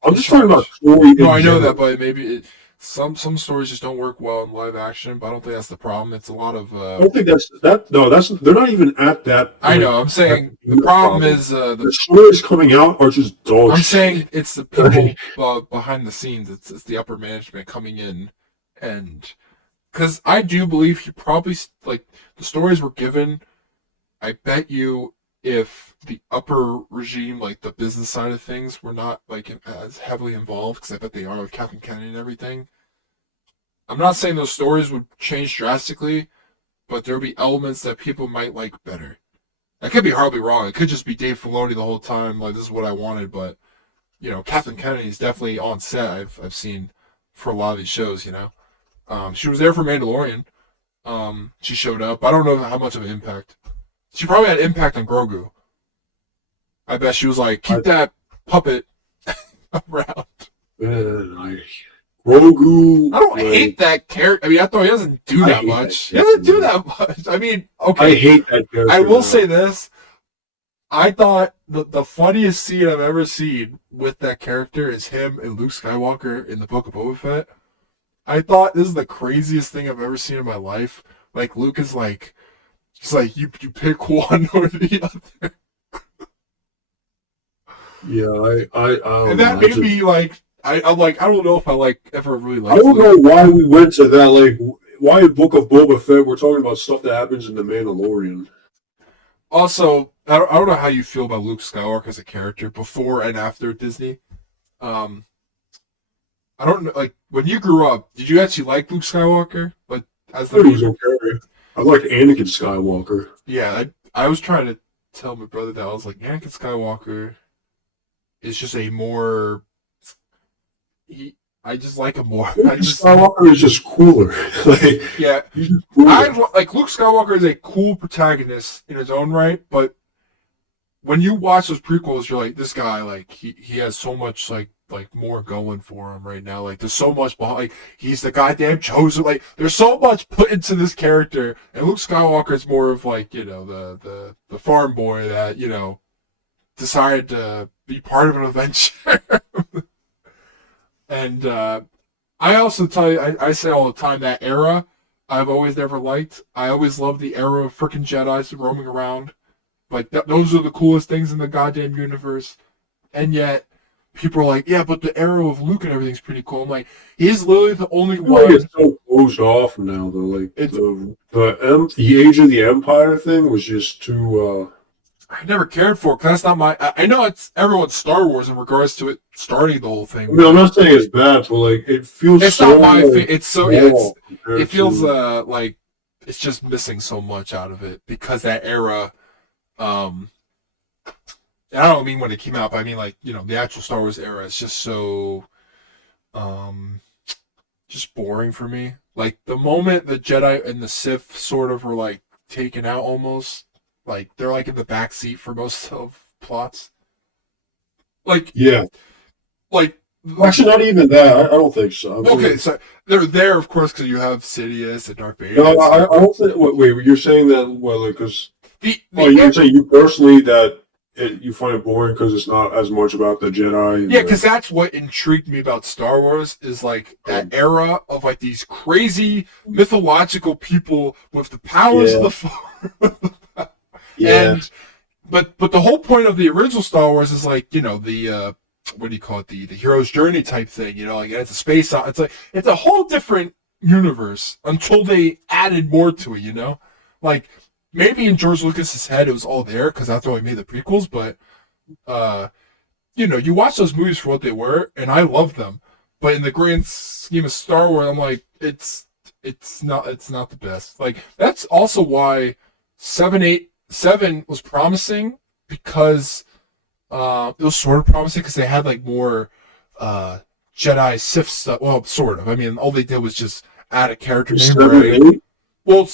I'm just talking about story. No, I know that, but maybe some stories just don't work well in live action. But I don't think that's the problem. It's a lot of. I don't think that's that. No, they're not even at that point. I know. I'm saying the problem is the stories coming out are just dog. I'm saying it's the people behind the scenes. It's the upper management coming in, and because I do believe he probably like the stories were given. I bet you if the upper regime, like the business side of things, were not like as heavily involved, because I bet they are with Kathleen Kennedy and everything. I'm not saying those stories would change drastically, but there'll be elements that people might like better. I could be horribly wrong. It could just be Dave Filoni the whole time, like this is what I wanted. But Kathleen Kennedy is definitely on set. I've seen for a lot of these shows. She was there for Mandalorian. She showed up. I don't know how much of an impact. She probably had impact on Grogu. I bet she was like, keep that puppet around. Grogu. I don't hate that character. I mean, I thought he doesn't do that much. He doesn't do that much. I mean, okay. I hate that character. I will say this. I thought the funniest scene I've ever seen with that character is him and Luke Skywalker in the Book of Boba Fett. I thought this is the craziest thing I've ever seen in my life. Like, Luke is like, he's like, you pick one or the other. Yeah, I and that made me like, I'm like, I don't know if I ever really liked. I don't know why we went to that. Like, why in Book of Boba Fett? We're talking about stuff that happens in The Mandalorian. Also, I don't know how you feel about Luke Skywalker as a character before and after Disney. Um, I don't know, like when you grew up, did you actually like Luke Skywalker? Like I as the thought he was main? okay. I like Anakin Skywalker. Yeah, I was trying to tell my brother that I was like Anakin Skywalker is just a more he. I just like him more. I Anakin just Skywalker is just cooler. Like yeah. he's just cooler. I like Luke Skywalker is a cool protagonist in his own right, but when you watch those prequels, you're like, this guy, like, he has so much, like more going for him right now. Like, there's so much behind, like, he's the goddamn chosen. Like, there's so much put into this character. And Luke Skywalker is more of, like, the farm boy that, decided to be part of an adventure. And, I also tell you, I say all the time, that era, I've always never liked. I always loved the era of freaking Jedi's roaming around. Like, those are the coolest things in the goddamn universe. And yet, people are like, yeah, but the era of Luke and everything's pretty cool. I'm like, he's literally the only I feel like one. it's so closed off now, though. Like It's, the Age of the Empire thing was just too. I never cared for it, 'cause that's not my. I know it's everyone's Star Wars in regards to it starting the whole thing. I mean, I'm not saying it's bad, but like it feels It's so. not my. It's so yeah. Compared It feels to- like it's just missing so much out of it because that era. Um, I don't mean when it came out, but I mean like the actual Star Wars era is just so um just boring for me. Like the moment the Jedi and the Sith sort of were like taken out almost, like they're like in the back seat for most of plots. Like Yeah. like Actually, not even that. I don't think so. okay, so they're there of course because you have Sidious and Darth Vader. No, I don't think. Wait, you're saying that? Well, because The you're saying you personally that you find it boring because it's not as much about the Jedi. And yeah, because that's what intrigued me about Star Wars is like that era of like these crazy mythological people with the powers of the Force. yeah, And but the whole point of the original Star Wars is like the what do you call it, the hero's journey type thing, like it's a space out. It's like it's a whole different universe until they added more to it. Like maybe in George Lucas's head it was all there because that's why he made the prequels, but you watch those movies for what they were, and I love them. But in the grand scheme of Star Wars, I'm like, it's not the best. Like that's also why 7 was promising because it was sort of promising because they had like more Jedi Sith stuff. Well, sort of. I mean, all they did was just add a character named Rey. 7, 8? Well,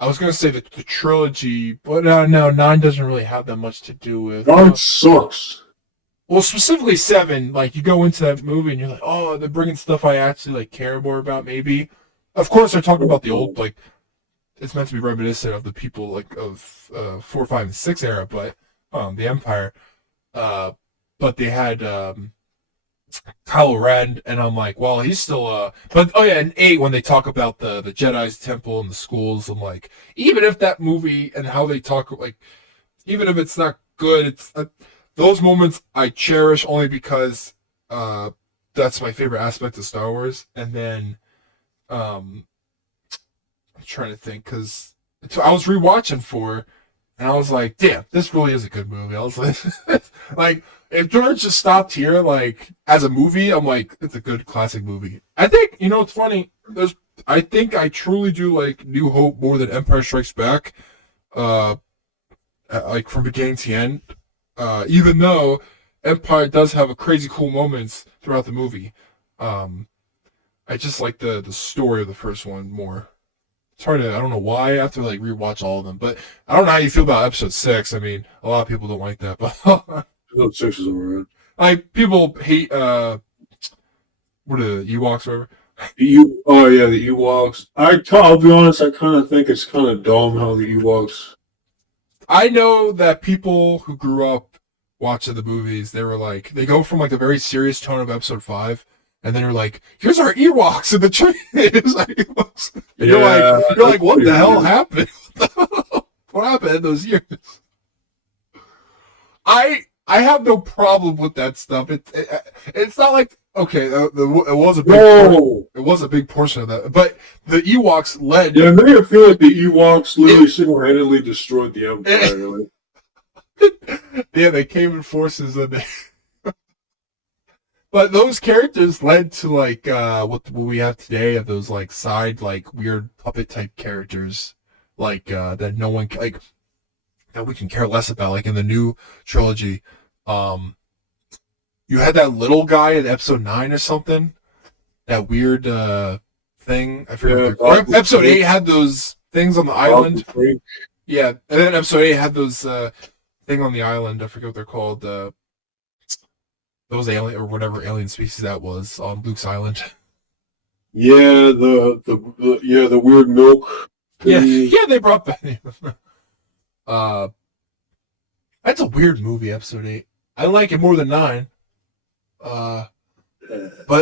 I was gonna say the trilogy, but no, 9 doesn't really have that much to do with. That sucks. Well, specifically 7, like you go into that movie and you're like, oh, they're bringing stuff I actually like care more about. Maybe, of course, they're talking about the old like. It's meant to be reminiscent of the people like of 4, 5, and 6 era, but the Empire. But they had Kylo Ren, and I'm like, well, he's still But oh yeah, in 8 when they talk about the Jedi's temple and the schools, I'm like, even if that movie and how they talk, like, even if it's not good, it's those moments I cherish only because that's my favorite aspect of Star Wars. And then I'm trying to think because I was rewatching 4. And I was like, damn, this really is a good movie. I was like, like, if George just stopped here, like, as a movie, I'm like, it's a good classic movie. I think, it's funny. I think I truly do like New Hope more than Empire Strikes Back. Like from beginning to end. Even though Empire does have a crazy cool moments throughout the movie. I just like the story of the first one more. It's hard to, I don't know why, I have to like rewatch all of them, but I don't know how you feel about episode 6. I mean, a lot of people don't like that, but Episode 6 is alright. like people hate what are the Ewoks or whatever. Oh yeah, the Ewoks. I'll be honest, I kind of think it's kind of dumb how the Ewoks. I know that people who grew up watching the movies, they were like, they go from like a very serious tone of episode 5, and then they're like, here's our Ewoks in the tree. It's like Ewoks. And you're like, what the hell happened? What happened in those years? I have no problem with that stuff. It's not like Okay, it was a big No! it was a big portion of that, but the Ewoks led. Yeah, it made me feel like the Ewoks literally single-handedly destroyed the Empire. Like, Yeah, they came in forces and they. But those characters led to like what we have today of those like side like weird puppet type characters like that no one like that we can care less about like in the new trilogy. You had that little guy in episode 9 or something. That weird thing. I forget. Yeah, Or episode 8 had those things on the island. Frank. Yeah, and then episode 8 had those thing on the island. I forget what they're called. Those alien or whatever alien species that was on Luke's island. Yeah, the weird milk. Yeah, thingy. yeah, they brought back. That's a weird movie, episode 8. I like it more than 9. But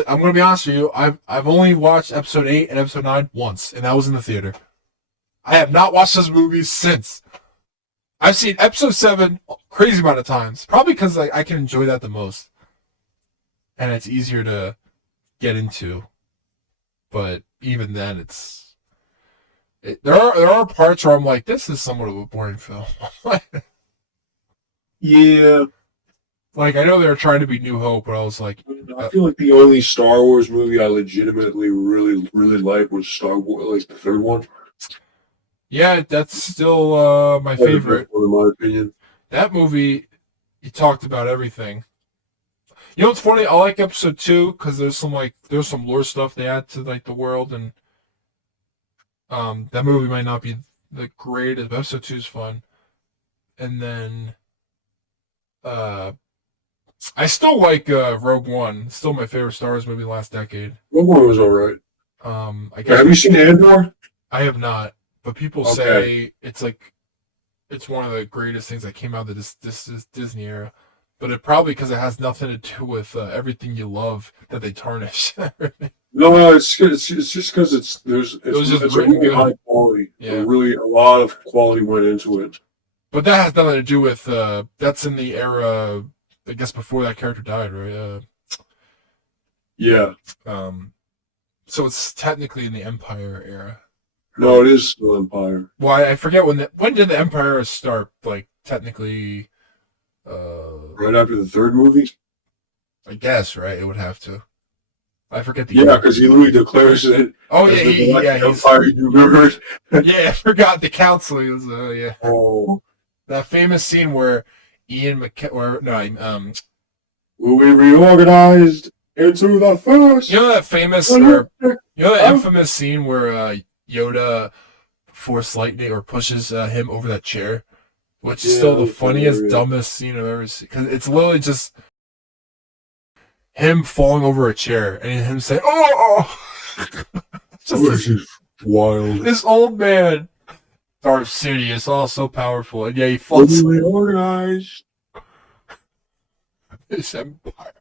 I'm gonna be honest with you, I've only watched episode 8 and episode 9 once, and that was in the theater. I have not watched those movies since. I've seen episode 7 crazy amount of times, probably because like I can enjoy that the most, and it's easier to get into. But even then, there are parts where I'm like, this is somewhat of a boring film. Yeah, Like I know they were trying to be New Hope, but I was like, I feel like the only Star Wars movie I legitimately really liked was Star Wars, like the third one. yeah, that's still my favorite. One, in my opinion. That movie, you talked about everything. You know what's funny? I like episode 2 because there's some lore stuff they add to like the world, and that movie might not be the greatest, but episode 2 is fun. And then I still like Rogue One. It's still my favorite Star Wars movie last decade. Rogue One was alright. I guess Have you seen Andor? I have not, but people say it's one of the greatest things that came out of this Disney era. But it probably because it has nothing to do with everything you love that they tarnish. No, it's just because it's written really good. high quality. Yeah. Really, a lot of quality went into it. But that has nothing to do with that's in the era, I guess, before that character died, right? Yeah. So it's technically in the Empire era. No, it is still Empire. Well, I forget when did the Empire start? Like technically, Right after the third movie? I guess, right? It would have to. I forget the Yeah, because he literally declares it. Oh as yeah, the Empire universe. yeah. I forgot the council. He was yeah. Oh. That famous scene where Ian Will we reorganized into the first? you know that famous or you know that infamous scene where Yoda force lightning or pushes him over that chair, which is still the funniest, dumbest scene I've ever seen. Because it's literally just him falling over a chair and him saying, "Oh!" Just This is wild. this old man, Darth Sidious, all so powerful, and yeah, he falls Will we reorganized? this empire.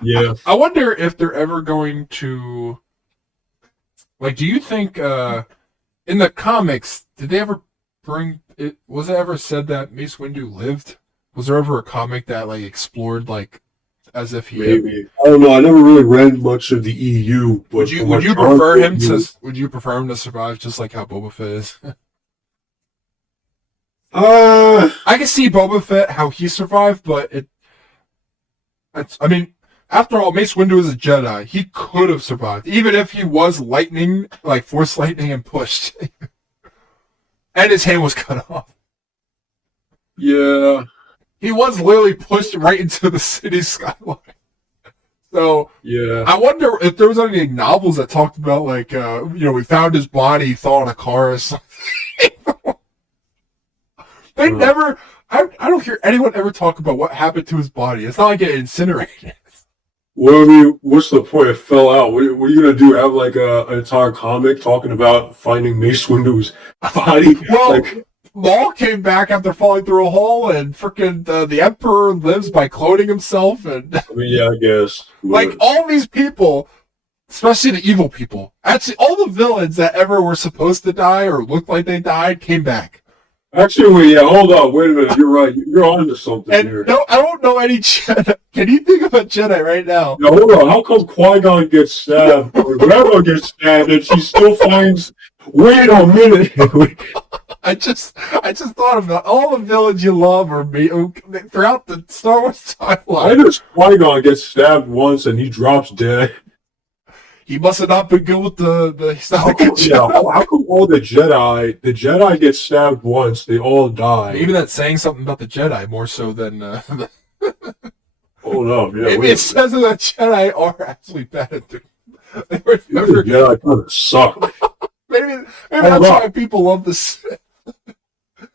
Yeah. I wonder if they're ever going to, like, do you think in the comics did they ever bring it? Was it ever said that Mace Windu lived? Was there ever a comic that like explored like as if he Maybe. I don't know. I never really read much of the EU. But would you prefer him to survive just like how Boba Fett is? I can see Boba Fett how he survived, but I mean, after all, Mace Windu is a Jedi. He could have survived, even if he was lightning, like force lightning, and pushed, and his hand was cut off. Yeah. He was literally pushed right into the city skyline. So Yeah. I wonder if there was any novels that talked about like we found his body, thawed in a car or something. They never. I don't hear anyone ever talk about what happened to his body. It's not like it incinerated. Well, I mean, what's the point? It fell out. What are you gonna do? Have like an entire comic talking about finding Mace Windu's body? Well, Maul came back after falling through a hole, and freaking the Emperor lives by cloning himself, and I mean, yeah, I guess. like all these people, especially the evil people. Actually, all the villains that ever were supposed to die or looked like they died came back. Actually, wait, yeah, hold on. Wait a minute. You're right. You're on to something And here. no, I don't know any Jedi. Can you think of a Jedi right now? Now, hold on. How come Qui-Gon gets stabbed, or Reva gets stabbed, and she still finds... Wait a minute. I just thought of all the villains you love or me throughout the Star Wars Why timeline. does Qui-Gon get stabbed once and he drops dead? He must have not been good with the How come, how come all the Jedi get stabbed once, they all die? Maybe that's saying something about the Jedi more so than. Hold up, yeah. Maybe it says that the Jedi are actually bad at doing. They were The never. Jedi kind of suck. Maybe that's why people love this.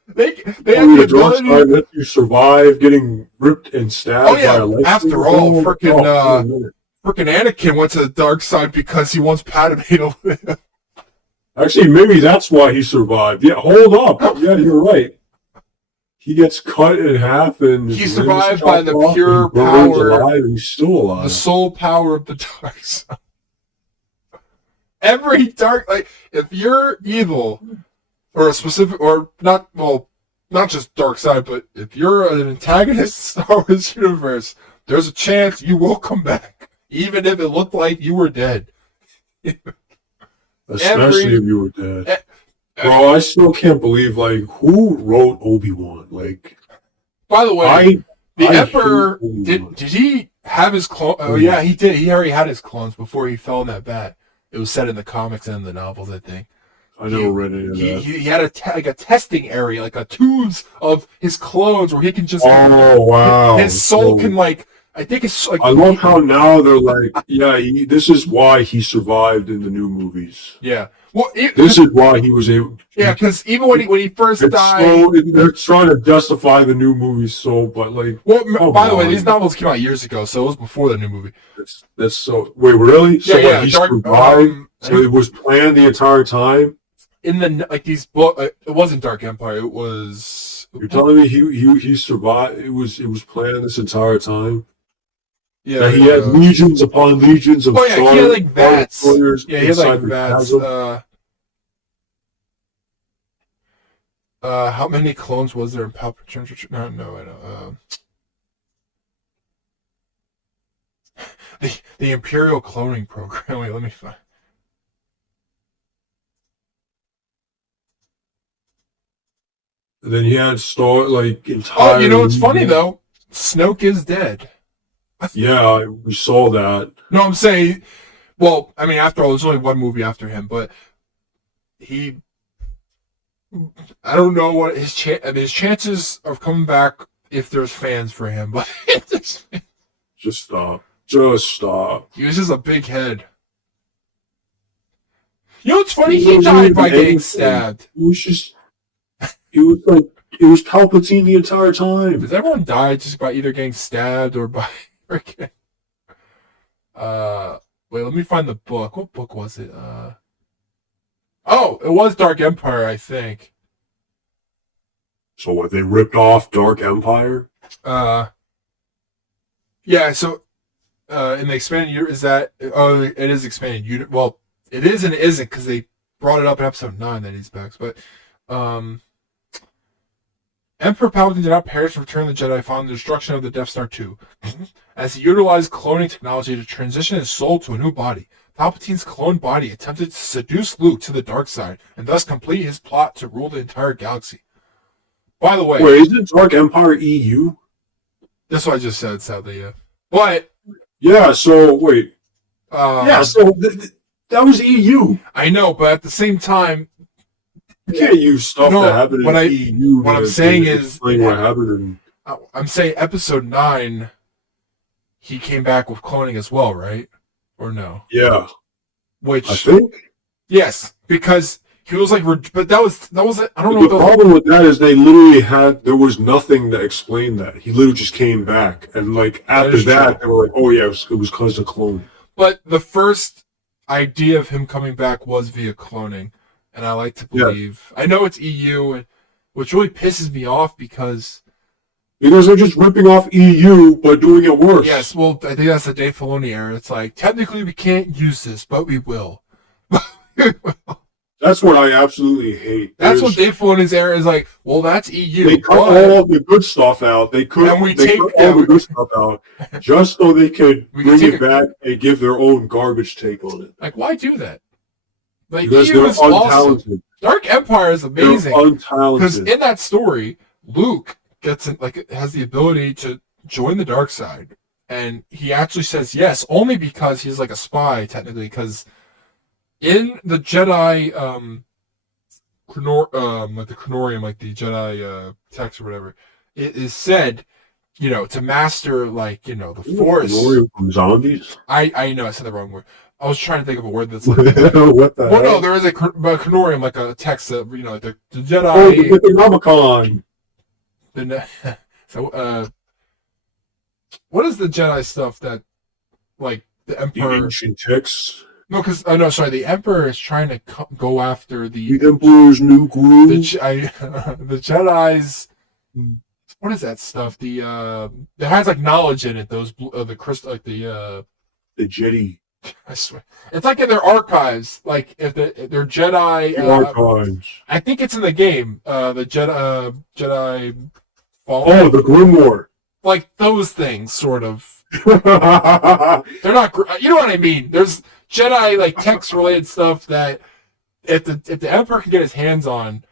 They have Only the the dark ability. side lets you survive getting ripped and stabbed Oh, yeah. by a lightsaber. After all, frickin' Frickin' Anakin went to the dark side because he wants Padme to live. Actually, maybe that's why he survived. Yeah, hold up. Yeah, you're right. He gets cut in half and He his survived limbs by chopped the off, pure and he burns power- alive, and he's still alive. The sole power of the dark side. Every dark, like, if you're evil, or a specific, or not, well, not just dark side, but if you're an antagonist in Star Wars universe, there's a chance you will come back, even if it looked like you were dead. Especially if you were dead. Bro, I still can't believe, like, who wrote Obi-Wan? Like, By the way, the I Emperor, hate Obi-Wan. did he have his clone? Oh, yeah, he did. He already had his clones before he fell in that vat. It was set in the comics and the novels, I think. I never read any of that. He had a testing area, like a tubes of his clones where he can just. Oh, wow. His soul So, can, like, I think it's like. I love how now they're like, yeah, this is why he survived in the new movies. Yeah. Well, This is why he was able. yeah, because even when he first It's died. so, they're trying to justify the new movies, so, but like, Well, by the way, on. these novels came out years ago, so it was before the new movie. that's so. Wait, really? So Yeah, what, he Dark- survived? So it was planned the entire time? In the like these book, it wasn't Dark Empire. It was. You're telling me he survived? It was planned this entire time. Yeah, That he had legions upon legions of. Oh yeah, he had like vats. destroyers Yeah, he had like inside the vats. chasm. How many clones was there in Palpatine? No, I know. The Imperial cloning program. Wait, let me find. And then he had entire. Oh, you know what's funny though? Snoke is dead. Yeah, we saw that. No, I'm saying. Well, I mean, after all, there's only one movie after him, but he. I don't know what his chances of coming back if there's fans for him, but Just stop. Just stop. he was just a big head. You know what's funny? He He wasn't died even by getting anything. stabbed. It was just. It was Palpatine the entire time. Does everyone die just by either getting stabbed or by freaking? Wait, let me find the book. What book was it? Oh, it was Dark Empire, I think. So what? They ripped off Dark Empire. Yeah. So, in the expanded universe, is that? Oh, it is expanded unit. Well, it is and it isn't because they brought it up in episode 9 that he's back. But, Emperor Palpatine did not perish and return the Jedi following the destruction of the Death Star 2. As he utilized cloning technology to transition his soul to a new body, Palpatine's cloned body attempted to seduce Luke to the dark side and thus complete his plot to rule the entire galaxy. By the way, Wait, isn't Dark Empire EU? that's what I just said, sadly, yeah. But, Yeah. So wait. So that was EU. I know, but at the same time, You can't use stuff No, that happened in what EU. what I'm to saying is- explain what happened in. I'm saying episode 9, he came back with cloning as well, right? Or no? Yeah, Which, I think. yes, because he was like, but that was I don't know The if that was, problem with that is they literally there was nothing that explained that. He literally just came back, and like after is that, true. they were like, "Oh yeah, it was because of clone." but the first idea of him coming back was via cloning, and I like to believe. I know it's EU, which really pisses me off because they're just ripping off EU but doing it worse. yes, well, I think that's the Dave Filoni era. It's like technically we can't use this, but we will. That's what I absolutely hate. That's what Dave Filoni's era is like. Well, that's EU. They cut all the good stuff out. They cut all the good stuff out just so they could bring it back and give their own garbage take on it. Like, why do that? Like, because EU they're is untalented. awesome. Dark Empire is amazing. They're untalented. Because in that story, Luke has the ability to join the dark side, and he actually says yes only because he's like a spy technically. Because in the Jedi, like the Chronorium, like the Jedi text or whatever, it is said, to master the Force. Chronorium from zombies. I know I said the wrong word. I was trying to think of a word that's like. What the? Well, no, there is a Chronorium, like a text that the Jedi. Oh, the Necronomicon. So, what is the Jedi stuff that, like, the Emperor... The ancient texts. No, because, the Emperor is trying to go after the Emperor's new groove. the Jedi's... What is that stuff? It has, like, knowledge in it, the crystal, like, the Jedi. I swear. It's like in their archives, like, if their Jedi... archives. I think it's in the game, the Jedi... Oh, the Grimoire. Like those things, sort of. They're not. You know what I mean? There's Jedi like text-related stuff that if the Emperor can get his hands on,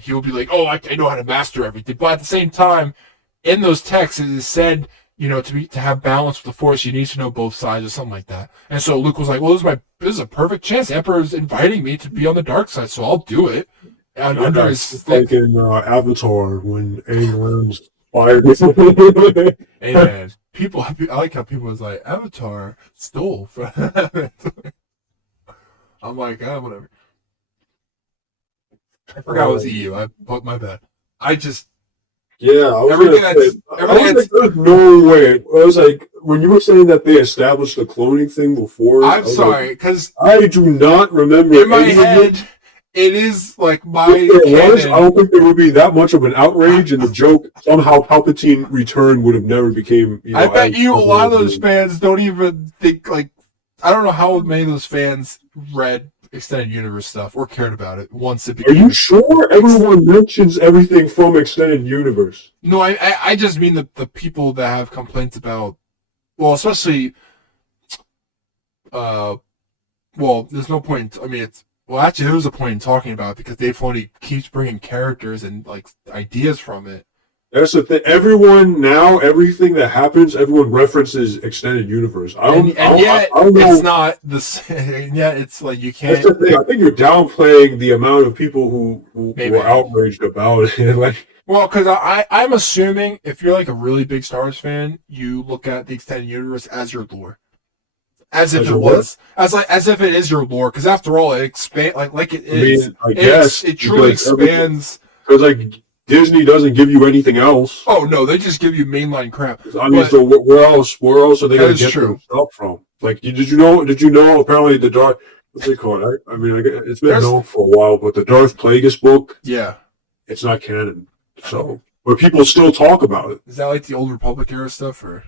he will be like, oh, I know how to master everything. But at the same time, in those texts, it is said, to have balance with the Force, you need to know both sides or something like that. And so Luke was like, well, this is a perfect chance. The Emperor is inviting me to be on the dark side, so I'll do it. And under his like in Avatar when Aang learns fire. Hey man, I like how people was like Avatar stole from. I'm like, whatever. I forgot it was EU. My bad. I just everything like, there's no way. I was like, when you were saying that they established the cloning thing before. I'm sorry, because I do not remember in my head. It is like my. If there was, I don't think there would be that much of an outrage, and the joke somehow Palpatine return would have never became. I bet you a lot of those fans don't even think like. I don't know how many of those fans read Extended Universe stuff or cared about it once it became. Are you sure everyone mentions everything from Extended Universe? No, I just mean the people that have complaints about. Well, especially. Well, there's no point. I mean, it's. Well, actually, there was a point in talking about it because Dave Filoni keeps bringing characters and like ideas from it. That's the thing. Everything that happens, everyone references Extended Universe. I don't know. It's not the same. Yeah, it's like you can't. That's the thing. I think you're downplaying the amount of people who were outraged about it. Like, well, because I'm assuming if you're like a really big Star Wars fan, you look at the Extended Universe as your lore. As if it is your lore, because after all, it expands like it is. I mean, I guess it truly expands. Because like Disney doesn't give you anything else. Oh no, they just give you mainline crap. I mean, so where else are they going to get their stuff from? Like, did you know? Apparently, the Darth. What's it called? I mean, it's been known for a while, but the Darth Plagueis book. Yeah, it's not canon. So, but people still talk about it. Is that like the Old Republic era stuff, or?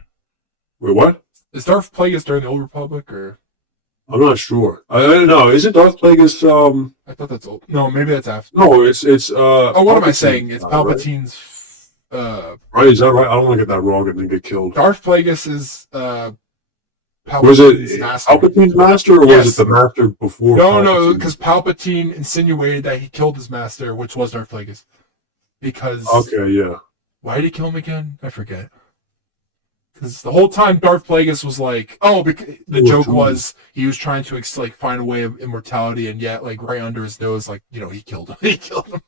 Wait, what? Is Darth Plagueis during the Old Republic, or? I'm not sure. I don't know. Is it Darth Plagueis? I thought that's old. No, maybe that's after. No, it's. Oh, what am I saying? It's Palpatine's. Right? Is that right? I don't want to get that wrong and then get killed. Darth Plagueis is Palpatine's was it master. Palpatine's master, or was it the master before? No, because Palpatine insinuated that he killed his master, which was Darth Plagueis. Because. Okay, yeah. Why did he kill him again? I forget. Because the whole time Darth Plagueis was like, the joke was he was trying to find a way of immortality, and yet like right under his nose, like he killed him. He killed him.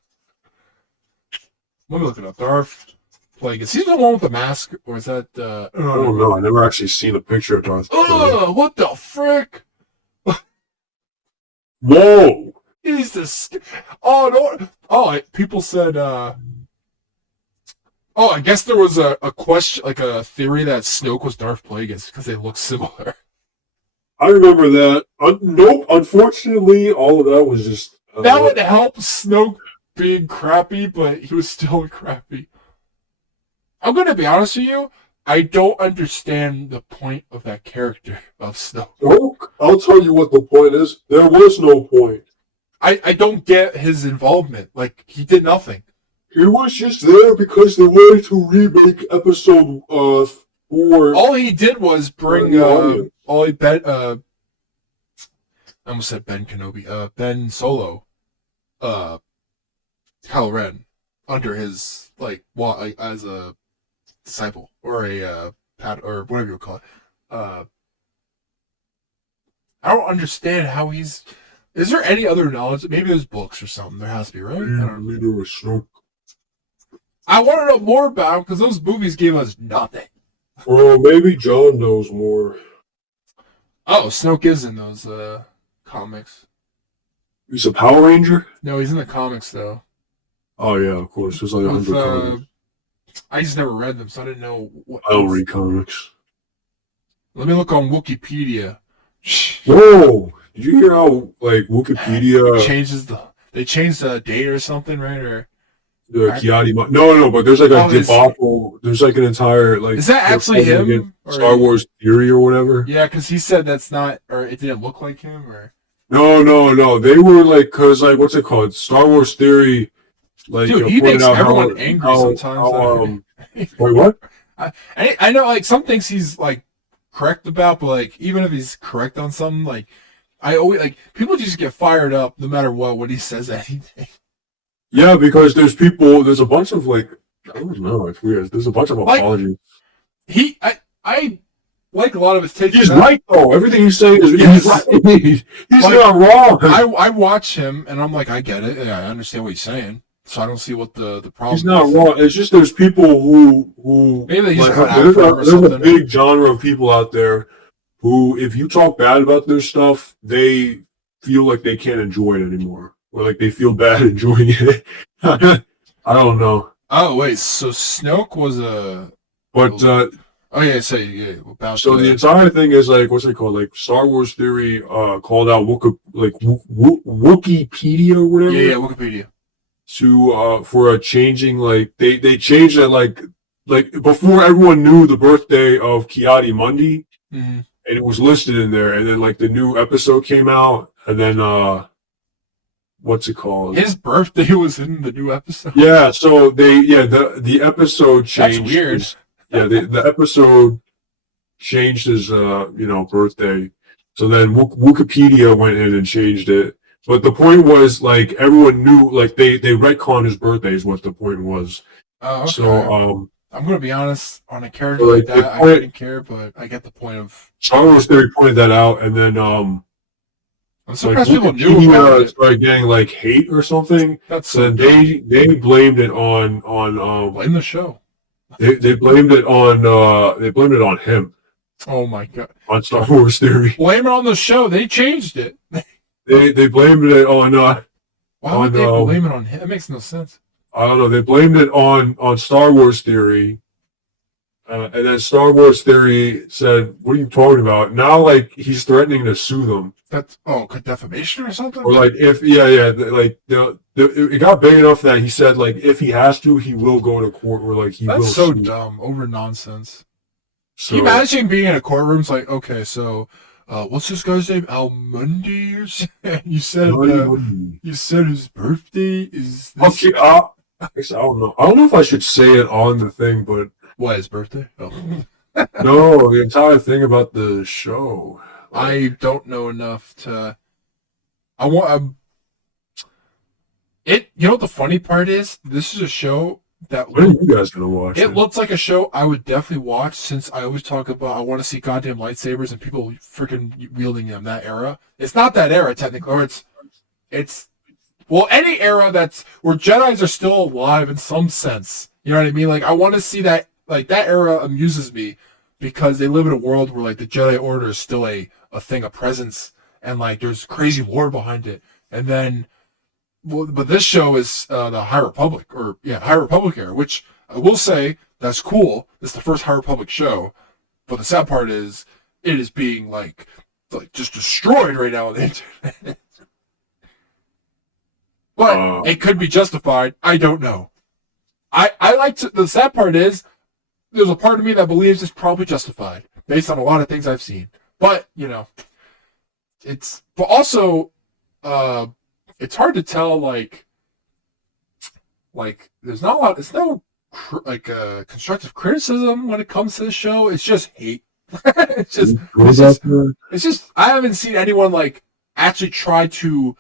Let me look it up. Darth Plagueis. He's the one with the mask, or is that? I don't know. I never actually seen a picture of Darth Plagueis. What the frick? Whoa! He's the. Oh no! Oh, people said. Oh, I guess there was a question, like a theory that Snoke was Darth Plagueis because they look similar. I remember that. Nope. Unfortunately, all of that was just. That would help Snoke being crappy, but he was still crappy. I'm gonna be honest with you. I don't understand the point of that character of Snoke. I'll tell you what the point is. There was no point. I don't get his involvement. Like, he did nothing. He was just there because they wanted to remake episode 4. All he did was bring audience. I almost said Ben Kenobi. Ben Solo, Kylo Ren, under his as a disciple or a or whatever you would call it. I don't understand how he's. Is there any other knowledge? Maybe there's books or something. There has to be, right? Leader was Snoke. I want to know more about him because those movies gave us nothing. Well, maybe John knows more. Oh, Snoke is in those comics. He's a Power Ranger? No, he's in the comics though. Oh yeah, of course. There's like 100 comics. I just never read them, so I didn't know what. I don't read comics. Let me look on Wikipedia. Whoa! Did you hear how like Wikipedia They changed the date or something, right? Or the Kiadi? No, but there's like a Oh, debacle. There's like an entire like. is that actually him? Star Wars theory or whatever. Yeah, because he said that's not, or it didn't look like him, or. No. They were like, cause like, what's it called? Star Wars theory. Like, Dude, he makes everyone angry sometimes. Wait, what? I know, like, some things he's like correct about, but like, even if he's correct on something, like, I always like people just get fired up no matter what when he says anything. Yeah, because there's a bunch of like, I don't know, it's weird. There's a bunch of apologies. I like a lot of his takes. He's right though. Everything he's saying is he's right. He's not wrong. I watch him and I'm like, I get it. Yeah, I understand what he's saying. So I don't see what the problem is. He's not wrong. It's just there's people who maybe like, there's a big genre of people out there who, if you talk bad about their stuff, they feel like they can't enjoy it anymore, or like they feel bad enjoying it. I don't know. Oh wait, so Snoke was a. But oh yeah, say about. So the entire thing is like, what's it called? Like Star Wars theory called out Wikipedia or whatever. Yeah, Wikipedia. To for a changing, like they changed it like before everyone knew the birthday of Kiadi Mundi, and it was listed in there, and then like the new episode came out, and then what's it called? His birthday was in the new episode. Yeah, so the episode changed. That's weird. The episode changed his birthday, so then Wikipedia went in and changed it. But the point was, like, everyone knew, like, they retconned his birthday is what the point was. Oh, okay. So, I'm going to be honest, on a character like that, I didn't care, but I get the point of... Star Wars Theory pointed that out, and then, I'm surprised people knew about it. Started getting, like, hate or something. That's so they blamed it on blame the show. They blamed it on him. Oh, my God. On Star Wars Theory. Blame it on the show. They changed it. They blamed it on why would they blame it on him? It makes no sense. I don't know. They blamed it on Star Wars Theory, and then Star Wars Theory said, "What are you talking about?" Now, like he's threatening to sue them. That's defamation or something. Or like it got big enough that he said like if he has to, he will go to court, or like he will. That's so sue. dumb, over nonsense. So, can you imagine being in a courtroom? It's like, okay, so. What's this guy's name? Almundi or something? You said his birthday is this. Okay, I don't know. I don't know if I should say it on the thing, but what, his birthday? Oh. No, the entire thing about the show. I don't know enough to. I want it. You know what the funny part is? This is a show that. When are you guys gonna watch it? It looks like a show I would definitely watch, since I always talk about I want to see goddamn lightsabers and people freaking wielding them. That era. It's not that era technically, or it's well, any era that's where Jedis are still alive in some sense. You know what I mean? Like I want to see that. Like that era amuses me because they live in a world where like the Jedi Order is still a thing, a presence, and like there's crazy lore behind it. And then. Well, but this show is the High Republic, High Republic era, which I will say that's cool. It's the first High Republic show, but the sad part is it is being like just destroyed right now on the internet. But it could be justified. I don't know. I like to. The sad part is there's a part of me that believes it's probably justified based on a lot of things I've seen. But but also. it's hard to tell. There's not a lot. It's no constructive criticism when it comes to the show. It's just hate. it's just. It's just. I haven't seen anyone like actually try to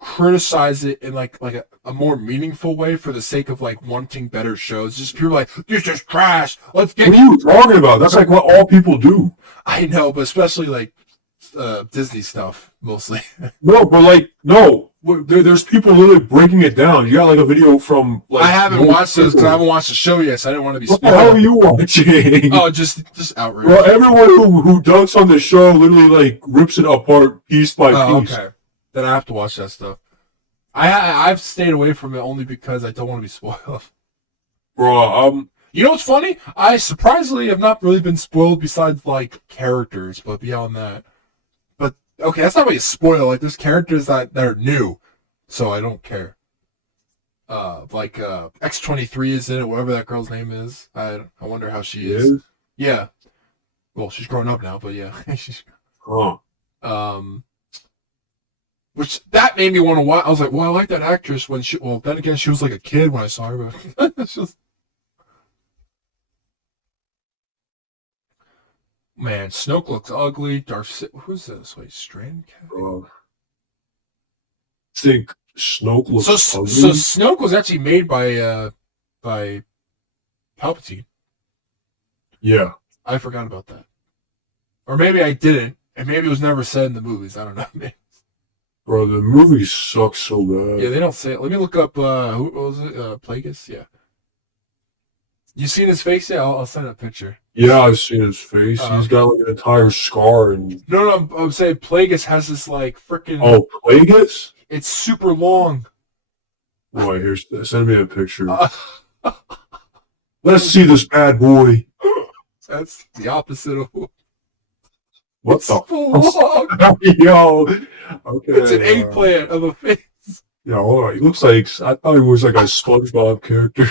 criticize it in like a more meaningful way for the sake of like wanting better shows. Just people like, this is trash. Let's get. What are you talking about? That's like what all people do. I know, but especially like Disney stuff mostly. No, but like there's people literally breaking it down. You got like a video from like. I haven't watched those because I haven't watched the show yet, so I didn't want to be. What the hell are you watching? Oh, just outrage. Well, everyone who dunks on the show literally like rips it apart piece by piece. Okay. Then I have to watch that stuff. I've stayed away from it only because I don't want to be spoiled. Bro, you know what's funny? I surprisingly have not really been spoiled besides like characters, but beyond that. But okay, that's not really a spoil. Like there's characters that are new, so I don't care. Like X-23 is in it, whatever that girl's name is. I wonder how she is. Yeah. Well, she's grown up now, but yeah. she's. Huh. Which that made me want to watch. I was like, well, I like that actress when she. Well, then again, she was like a kid when I saw her. But it's just, man, Snoke looks ugly. Who's this? Wait, Strand Cat? Think Snoke looks ugly? So Snoke was actually made by Palpatine. Yeah, I forgot about that, or maybe I didn't, and maybe it was never said in the movies. I don't know. bro, the movie sucks so bad. Yeah, they don't say it. Let me look up. Who was it? Plagueis? Yeah. You seen his face? Yeah, I'll send a picture. Yeah, I've seen his face. He's got like an entire scar and. No, I'm saying Plagueis has this like freaking. Oh, Plagueis? It's super long. Boy, send me a picture. Let's see this bad boy. That's the opposite of. What it's the long. Yo, okay. It's an eggplant of a face. Yeah, all right. He looks like I thought he was like a SpongeBob character.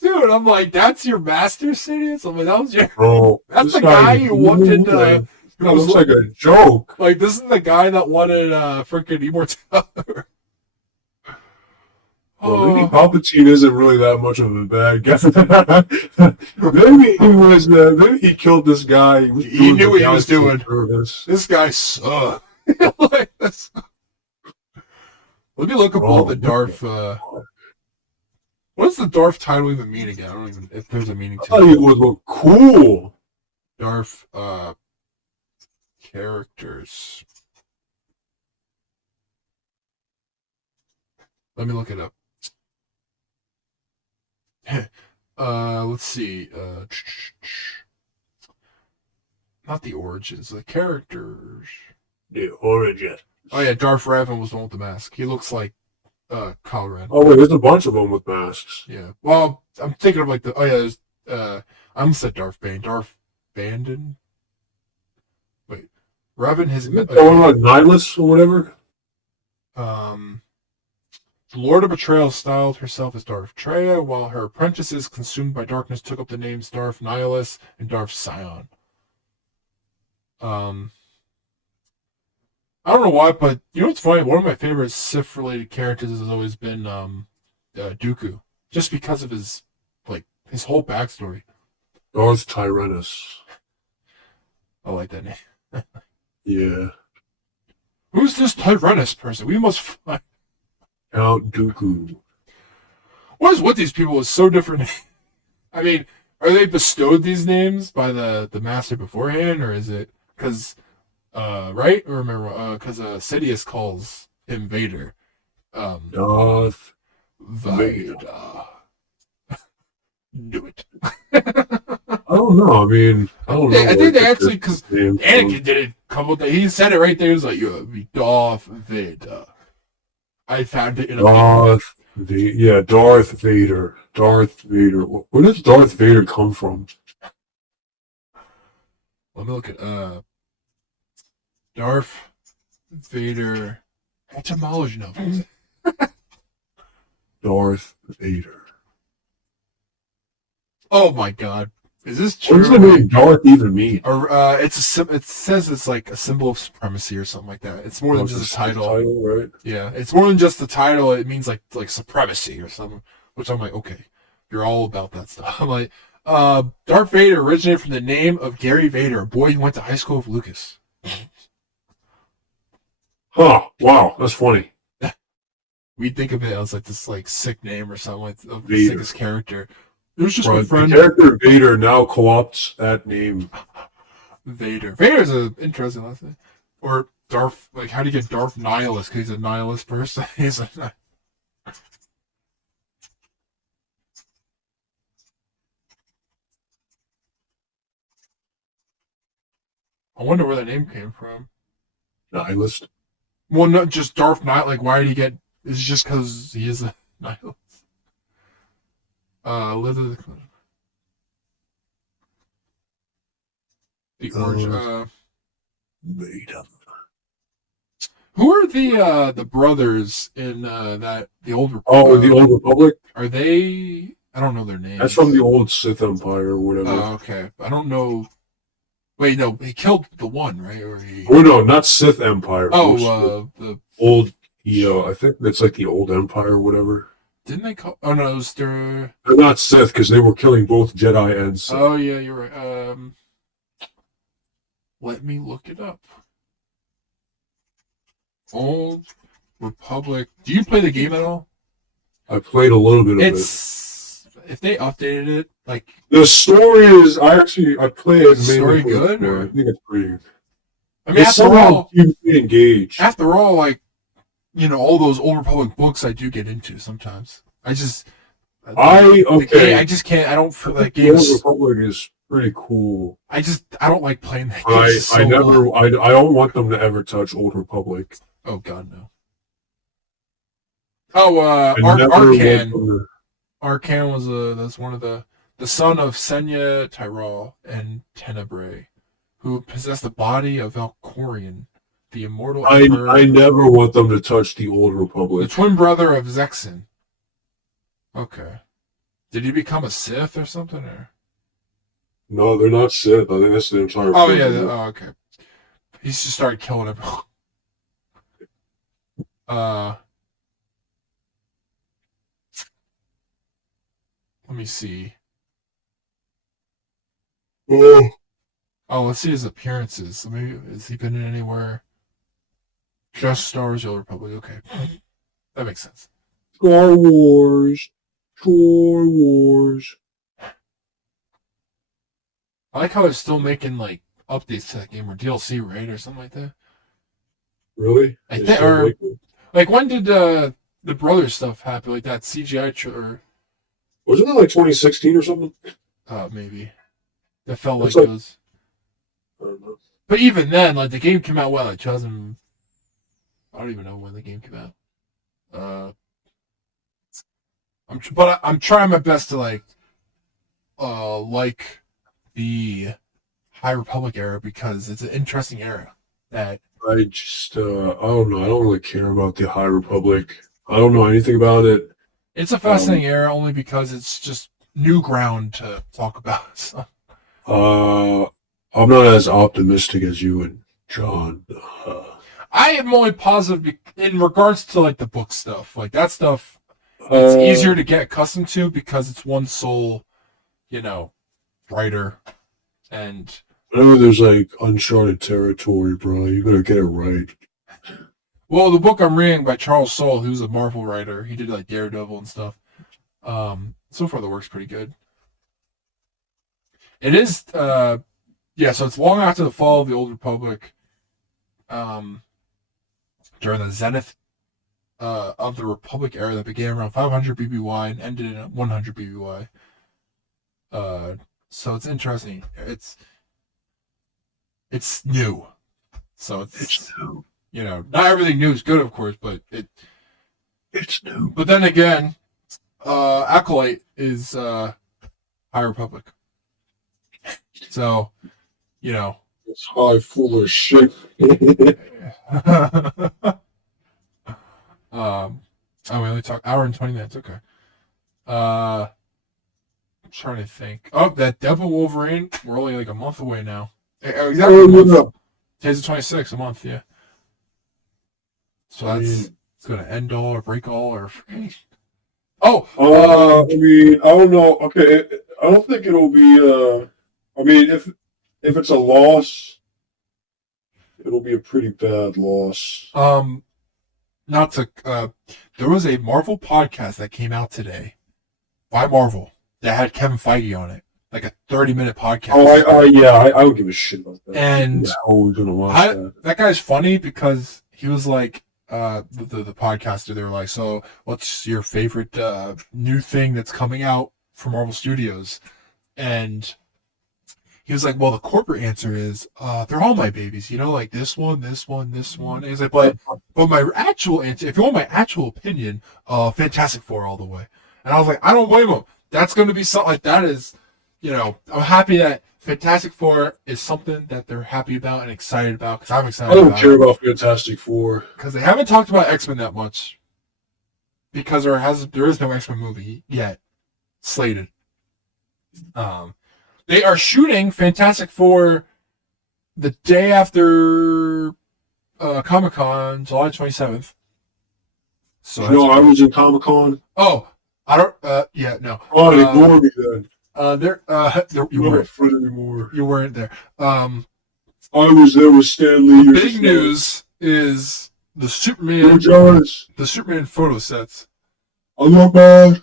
Dude, I'm like, that's your master series? I'm like, that was your. Bro, that's the guy you wanted. That looks like a joke. Like, this is the guy that wanted freaking immortality. Well, maybe Palpatine isn't really that much of a bad guy. maybe he was. Maybe he killed this guy. He knew what he was doing. Service. This guy sucked. Like this. Let me look up all the Darth. What does the Darth title even mean again? I don't even if there's a meaning to it. I thought it would look cool. Darth characters. Let me look it up. Let's see. Not the origins, the characters. The origin. Oh yeah, Darth Revan was the one with the mask. He looks like Kylo Ren. Oh wait, there's a bunch of them with masks. Yeah. Well, I'm thinking of like the. Oh yeah, there's. I almost said Darth Bane. Darth Bandon. Wait, Revan has. Oh, what about Nihilus or whatever? The Lord of Betrayal styled herself as Darth Treya, while her apprentices, consumed by darkness, took up the names Darth Nihilus and Darth Sion. I don't know why, but you know what's funny? One of my favorite Sith-related characters has always been Dooku, just because of his whole backstory. Darth Tyrannus. I like that name. Yeah. Who's this Tyrannus person? We must find. Count Dooku. What is with these people is so different? I mean, are they bestowed these names by the master beforehand, or is it because, right? Or remember, because Sidious calls him Vader. Darth Vader. Do it. I don't know. I mean, I don't know. I think they actually, because Anakin did it. He said it right there. He was like, "You're Darth Vader." I found it in a Darth Vader. Darth Vader. Where does Darth Vader come from? Let me look at Darth Vader etymology novels. Darth Vader. Oh my god. Is this What does true? the name Darth even mean? Or it says it's like a symbol of supremacy or something like that. It's more than It's just a a title. title, right? Yeah, it's more than just the title. It means like supremacy or something. Which I'm like, okay, you're all about that stuff. I'm like, Darth Vader originated from the name of Gary Vader, a boy who went to high school with Lucas. Huh. Wow, that's funny. We'd think of it as like this like sick name or something like of the Vader. sickest character. It was just Bro, my the friend character Vader now co-opts that name. Vader. Vader's an interesting last name. Or Darth, like how do you get Darth Nihilist? Because he's a nihilist person. He's a I wonder where that name came from. Nihilist. Well, not just Darth Nihilist. Like, why did he get? Is it just because he is a nihilist? The origin. Vader. Who are the brothers in that the old? Oh, the Old Republic? Are they? I don't know their names. That's from the old Sith Empire or whatever. Oh, okay. I don't know. Wait, no, he killed the one, right? Or he? Oh no, not Sith Empire. Oh, the old. I think that's like the old Empire or whatever. didn't they call? Oh no, it was their. They're not Sith because they were killing both Jedi and Sith. Oh yeah, you're right. Let me look it up. Old Republic. Do you play the game at all? I played a little bit of it. If they updated it, like The story is I play it. Is the story mainly for good, or? I think it's pretty. I mean, It's somehow keeps me engaged. after all, like all those Old Republic books, I do get into sometimes. I just I just can't. I don't feel that The game. Old Republic is pretty cool. I don't like playing that game. I don't want them to ever touch Old Republic. Oh God, no. Oh, I never want Arcan. them to- Arcan was that's one of the son of Senya Tyrell and Tenebrae, who possessed the body of Valkorion, the immortal emperor, I never want them to touch the Old the Republic. twin brother of Zexin. Okay. Did he become a Sith or something? Or? No, they're not Sith. I think that's the entire. Oh yeah. Okay. He's just started killing everyone. Let me see. Oh, Oh, let's see his appearances. Maybe has he been in anywhere? Just Star Wars: The Old Republic. Okay, that makes sense. Star Wars. Star Wars. I like how it's still making like updates to that game or DLC, right, or something like that. Really? I They think, still or make it? like when did the brother stuff happen? Like that CGI or Wasn't it like 2016 or something? maybe that felt like It's like- those. I don't know. But even then, like the game came out like 2000. I don't even know when the game came out. I'm trying my best to like the High Republic era because it's an interesting era that I just, I don't know. I don't really care about the High Republic. I don't know anything about it. it's a fascinating era only because it's just new ground to talk about. So. I'm not as optimistic as you and John. I am only positive in regards to like the book stuff. Like that stuff, it's easier to get accustomed to because it's one sole, writer, and I know there's like uncharted territory, bro. You gotta get it right. well, the book I'm reading by Charles Soule, who's a Marvel writer, he did like Daredevil and stuff. So far the work's pretty good. It is, yeah. So it's long after the fall of the Old Republic. During the zenith of the Republic era that began around 500 BBY and ended in 100 BBY. So it's interesting. It's new. So it's new. Not everything new is good, of course, but It's new. But then again, Acolyte is High Republic. So, It's high full of shit. we only talk hour and 20 minutes. Okay. trying to think. Oh, that Devil Wolverine. We're only like a month away now. Exactly Oh, a month. yeah. Today's the 26th, a month, yeah. So I that's mean, it's gonna end all or break all or. Oh, I mean, I don't know. Okay, I don't think it'll be. I mean, if it's a loss, it'll be a pretty bad loss. not to. There was a Marvel podcast that came out today by Marvel that had Kevin Feige on it, like a 30-minute podcast. Oh, yeah, I don't give a shit about that. And who's gonna watch that? that guy's funny because he was like, the podcaster. They were like, so what's your favorite new thing that's coming out from Marvel Studios? And he was like, well, the corporate answer is, they're all my babies, like this one, this one, this one. And he's like, but my actual answer, if you want my actual opinion, Fantastic Four all the way. And I was like, I don't blame him. That's going to be something like that is, I'm happy that Fantastic Four is something that they're happy about and excited about because I'm excited I don't about care it. about Fantastic Four. Because they haven't talked about X-Men that much. Because there is no X-Men movie yet slated. They are shooting Fantastic Four the day after Comic-Con, July 27th. So I was in Comic-Con. Oh, I don't. Yeah, no. Oh, ignore me then. You weren't friend anymore. You weren't there. I was there with Stan Lee. Big news is the Superman. The Superman photo sets. I'm not bad.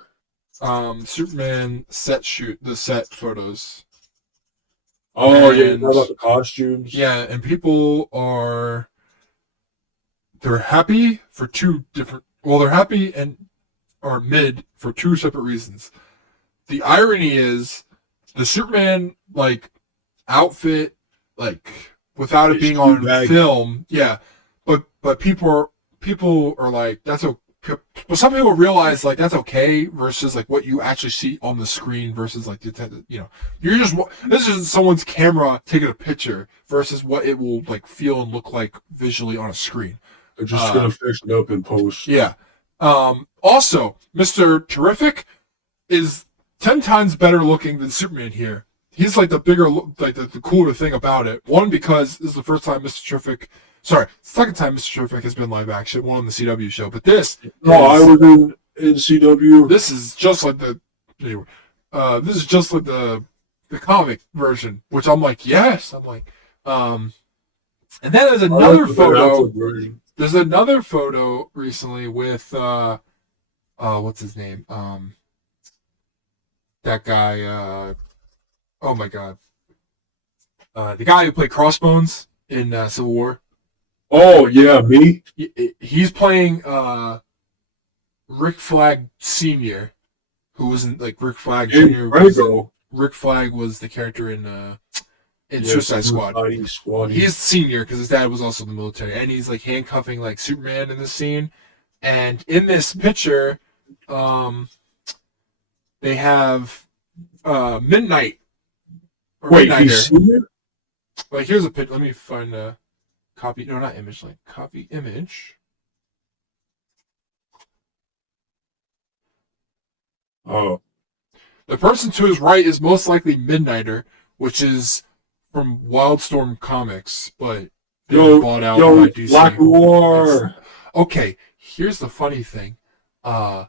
Superman set photos. Oh, yeah, about the costumes. Yeah, and people they're happy for they're happy and are mid for two separate reasons. The irony is the Superman outfit, without it being on film, yeah. But people are like, that's okay. But some people realize that's okay versus what you actually see on the screen versus you're just, this is someone's camera taking a picture versus what it will feel and look like visually on a screen. They're just gonna fix it up in post. Yeah. Also, Mr. Terrific is 10 times better looking than Superman here. He's the bigger, the cooler thing about it. One, because this is the first time second time Mr. Terrific has been live action, one on the CW show. But this, I was in CW. This is just like the comic version, which I'm like, yes. I'm like, and then there's another photo. There's another photo recently with what's his name? That guy. Oh my god. The guy who played Crossbones in Civil War. Oh yeah, me. He's playing Rick Flag Senior, who wasn't Rick Flag Junior. Rick Flag was the character in Suicide Squad. He's senior because his dad was also in the military, and he's handcuffing Superman in this scene. And in this picture, they have Midnight. Wait, he's senior? Here's a picture. Let me find a copy. No, not image. Copy image. Oh. The person to his right is most likely Midnighter, which is from Wildstorm Comics, but they were bought out by DC. Black Noir. Okay, here's the funny thing. On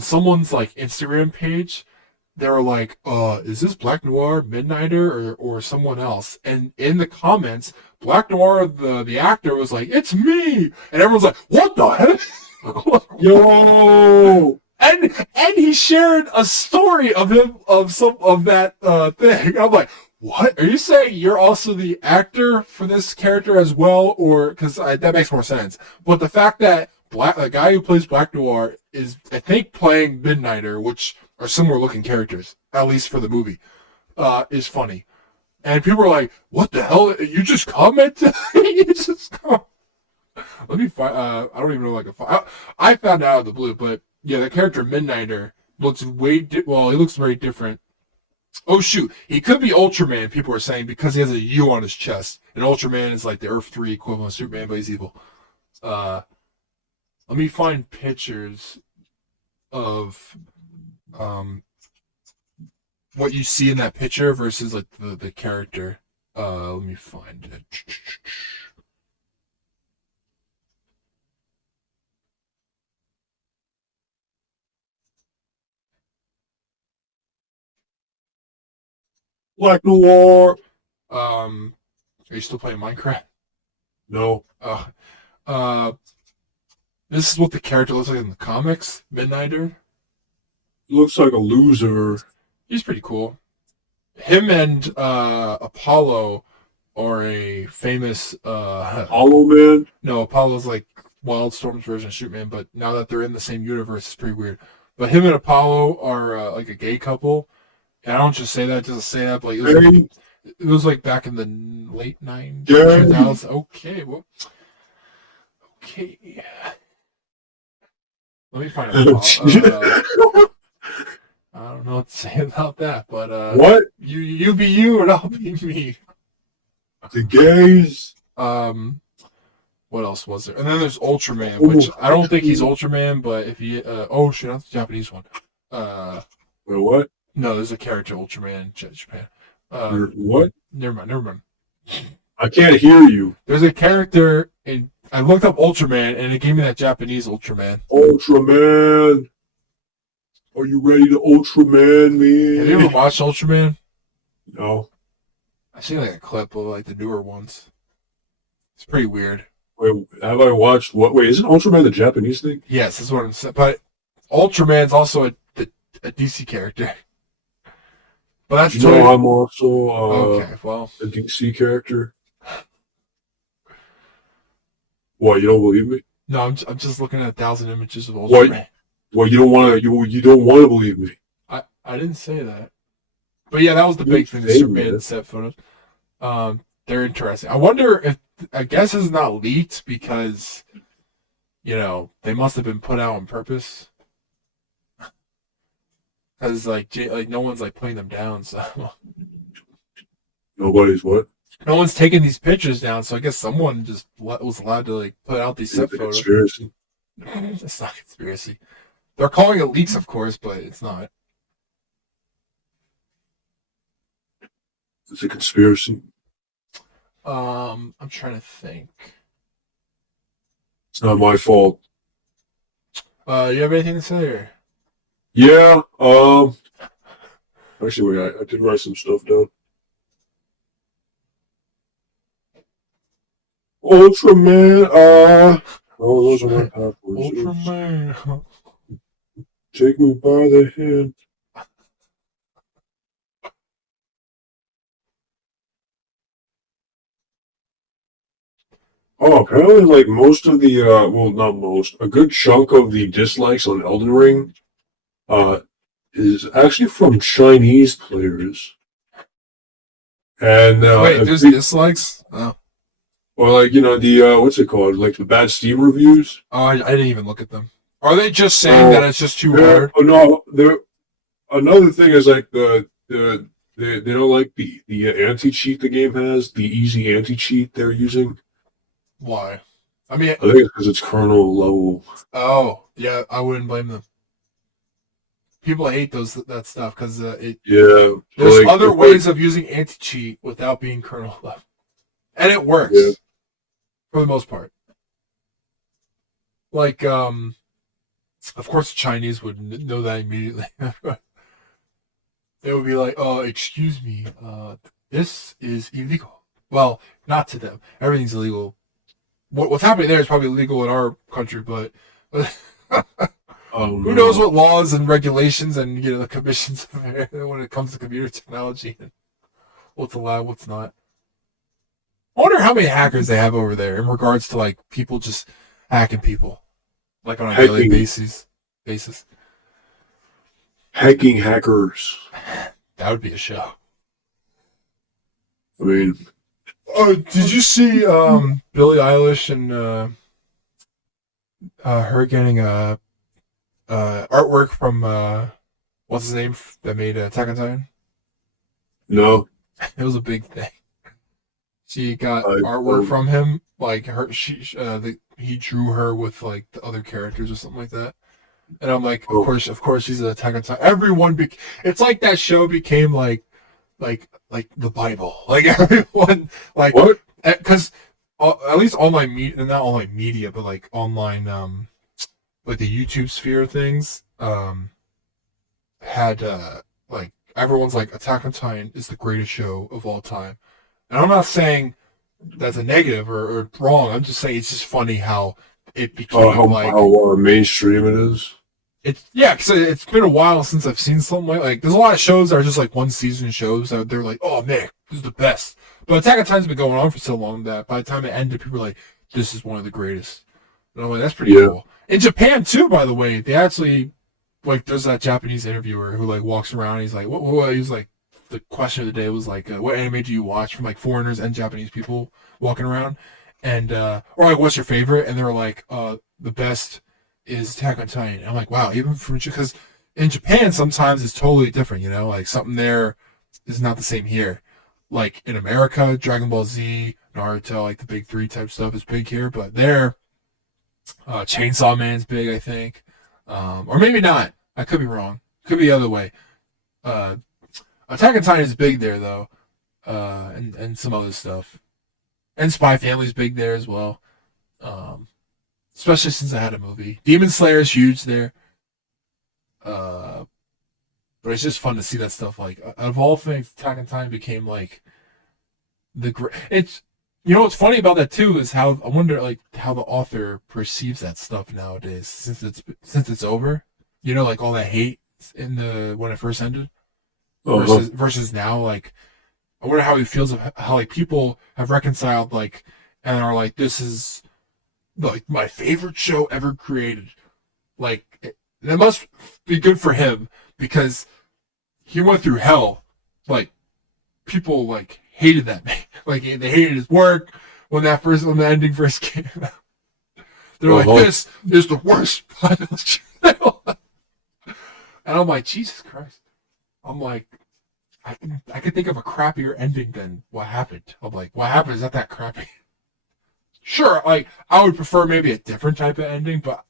someone's Instagram page, they were like, is this Black Noir, Midnighter, or someone else? And in the comments, Black Noir, the actor, was like, it's me! And everyone's like, what the heck? Yo! And he shared a story of him, of that thing. I'm like, what? Are you saying you're also the actor for this character as well? Or, because that makes more sense. But the fact that the guy who plays Black Noir is, I think, playing Midnighter, which are similar looking characters, at least for the movie, is funny. And people are like, what the hell? You just commented? You just comment. Let me find, I don't even know, I found out out of the blue, but yeah, the character Midnighter looks he looks very different. Oh shoot, he could be Ultraman, people are saying, because he has a U on his chest. And Ultraman is the Earth 3 equivalent of Superman, but he's evil. Let me find pictures of what you see in that picture versus like the character. Let me find it. Black Noir. Are you still playing Minecraft? No. Uh, this is what the character looks like in the comics. Midnighter. Looks like a loser. He's pretty cool. Him and Apollo are a famous. Hollow Man. No, Apollo's like Wildstorm's version of Superman, but now that they're in the same universe, it's pretty weird. But him and Apollo are like a gay couple. And I don't just say that just to say that, but like, it was like back in the late 90s, 2000s. Okay, well, okay. Let me find out. I don't know what to say about that, but what? You be you and I'll be me. The gays. What else was there? And then there's Ultraman, which I don't think he's Ultraman, but if he oh shit, that's the Japanese one. Wait, what? No, there's a character Ultraman in Japan. What? Never mind. I can't hear you. There's a character in. I looked up Ultraman and it gave me that Japanese Ultraman. Ultraman. Are you ready to Ultraman me? Have you ever watched Ultraman? No. I've seen like a clip of like the newer ones. It's pretty weird. Wait, have I watched what? Wait, isn't Ultraman the Japanese thing? Yes, that's what I'm saying. But Ultraman's also a DC character. But that's totally... No, I'm also okay, well, a DC character. What? You don't believe me? No, I'm just looking at 1,000 images of Ultraman. What? Well, you don't want to. You don't want to believe me. I didn't say that. But yeah, that was the big thing. The Superman set photos. They're interesting. I wonder if I guess it's not leaked because they must have been put out on purpose. Because like no one's like putting them down, so Nobody's what? no one's taking these pictures down. So I guess someone just was allowed to like put out these set photos. Conspiracy. It's not conspiracy. They're calling it leaks, of course, but it's not. It's a conspiracy. I'm trying to think. It's not my fault. You have anything to say? Or? Yeah. Actually, wait. I did write some stuff down. Ultraman. Oh, those are my passwords. Ultraman. Take me by the hand. Oh, apparently, like most of the, well, not most, a good chunk of the dislikes on Elden Ring, is actually from Chinese players. And wait, there's dislikes? Oh. Or like the what's it called? Like the bad Steam reviews. Oh, I didn't even look at them. Are they just saying that it's just too hard? Oh no, another thing is like they don't like the anti cheat the game has, the easy anti cheat they're using. Why? I mean, I think it's because it's kernel level. Oh yeah, I wouldn't blame them. People hate that stuff because it. Yeah. There's like, other ways of using anti cheat without being kernel level, and it works for the most part. Like of course, the Chinese would know that immediately. They would be like, "Oh, excuse me, this is illegal." Well, not to them. Everything's illegal. What's happening there is probably illegal in our country, but who knows what laws and regulations and the commissions when it comes to computer technology and what's allowed, what's not. I wonder how many hackers they have over there in regards to like people just hacking people, like on a daily basis. Hacking hackers. That would be a show. I mean. Oh, did you see Billie Eilish and her getting artwork from what's his name that made Attack on Titan? No. It was a big thing. She got artwork from him, like he drew her with like the other characters or something like that. And I'm like, Oh. of course, he's an Attack on Titan. Everyone, it's like that show became like the Bible. Like everyone, like, What? because at least all my media, not all my media, but like online, like the YouTube sphere things, had like everyone's like Attack on Titan is the greatest show of all time. And I'm not saying that's a negative or wrong. I'm just saying it's just funny how it became like How mainstream it is. it's yeah, because it's been a while since I've seen something like there's a lot of shows that are just like one season shows that they're like, oh man, this is the best. But Attack on Titan's been going on for so long that by the time it ended, people were like, this is one of the greatest. And I'm like, that's pretty cool. In Japan too, by the way, they actually like there's that Japanese interviewer who like walks around. And he's like, what? He's like, the question of the day was like, what anime do you watch from like foreigners and Japanese people walking around, and or like, what's your favorite? And they're like, the best is Attack on Titan. And I'm like, wow, even from because in Japan sometimes it's totally different, you know, like something there is not the same here. Like in America, Dragon Ball Z, Naruto, like the big three type stuff is big here, but there, Chainsaw Man's big, I think, or maybe not. I could be wrong. Could be the other way. Attack on Titan is big there though, and some other stuff, and Spy Family's big there as well. Especially since I had a movie. Demon Slayer is huge there. But it's just fun to see that stuff. Like, out of all things, Attack on Titan became like it's, you know, what's funny about that too is how I wonder like how the author perceives that stuff nowadays since it's over. You know, like all that hate in the when it first ended versus now. Like, I wonder how he feels of how like people have reconciled like and are like, this is like my favorite show ever created. Like, that must be good for him because he went through hell. Like, people like hated that man. Like, they hated his work when the ending first came out. They're like, this is the worst final show. And I'm like, Jesus Christ. I'm like, I can think of a crappier ending than what happened. I'm like, what happened is not that crappy. Sure, like, I would prefer maybe a different type of ending, but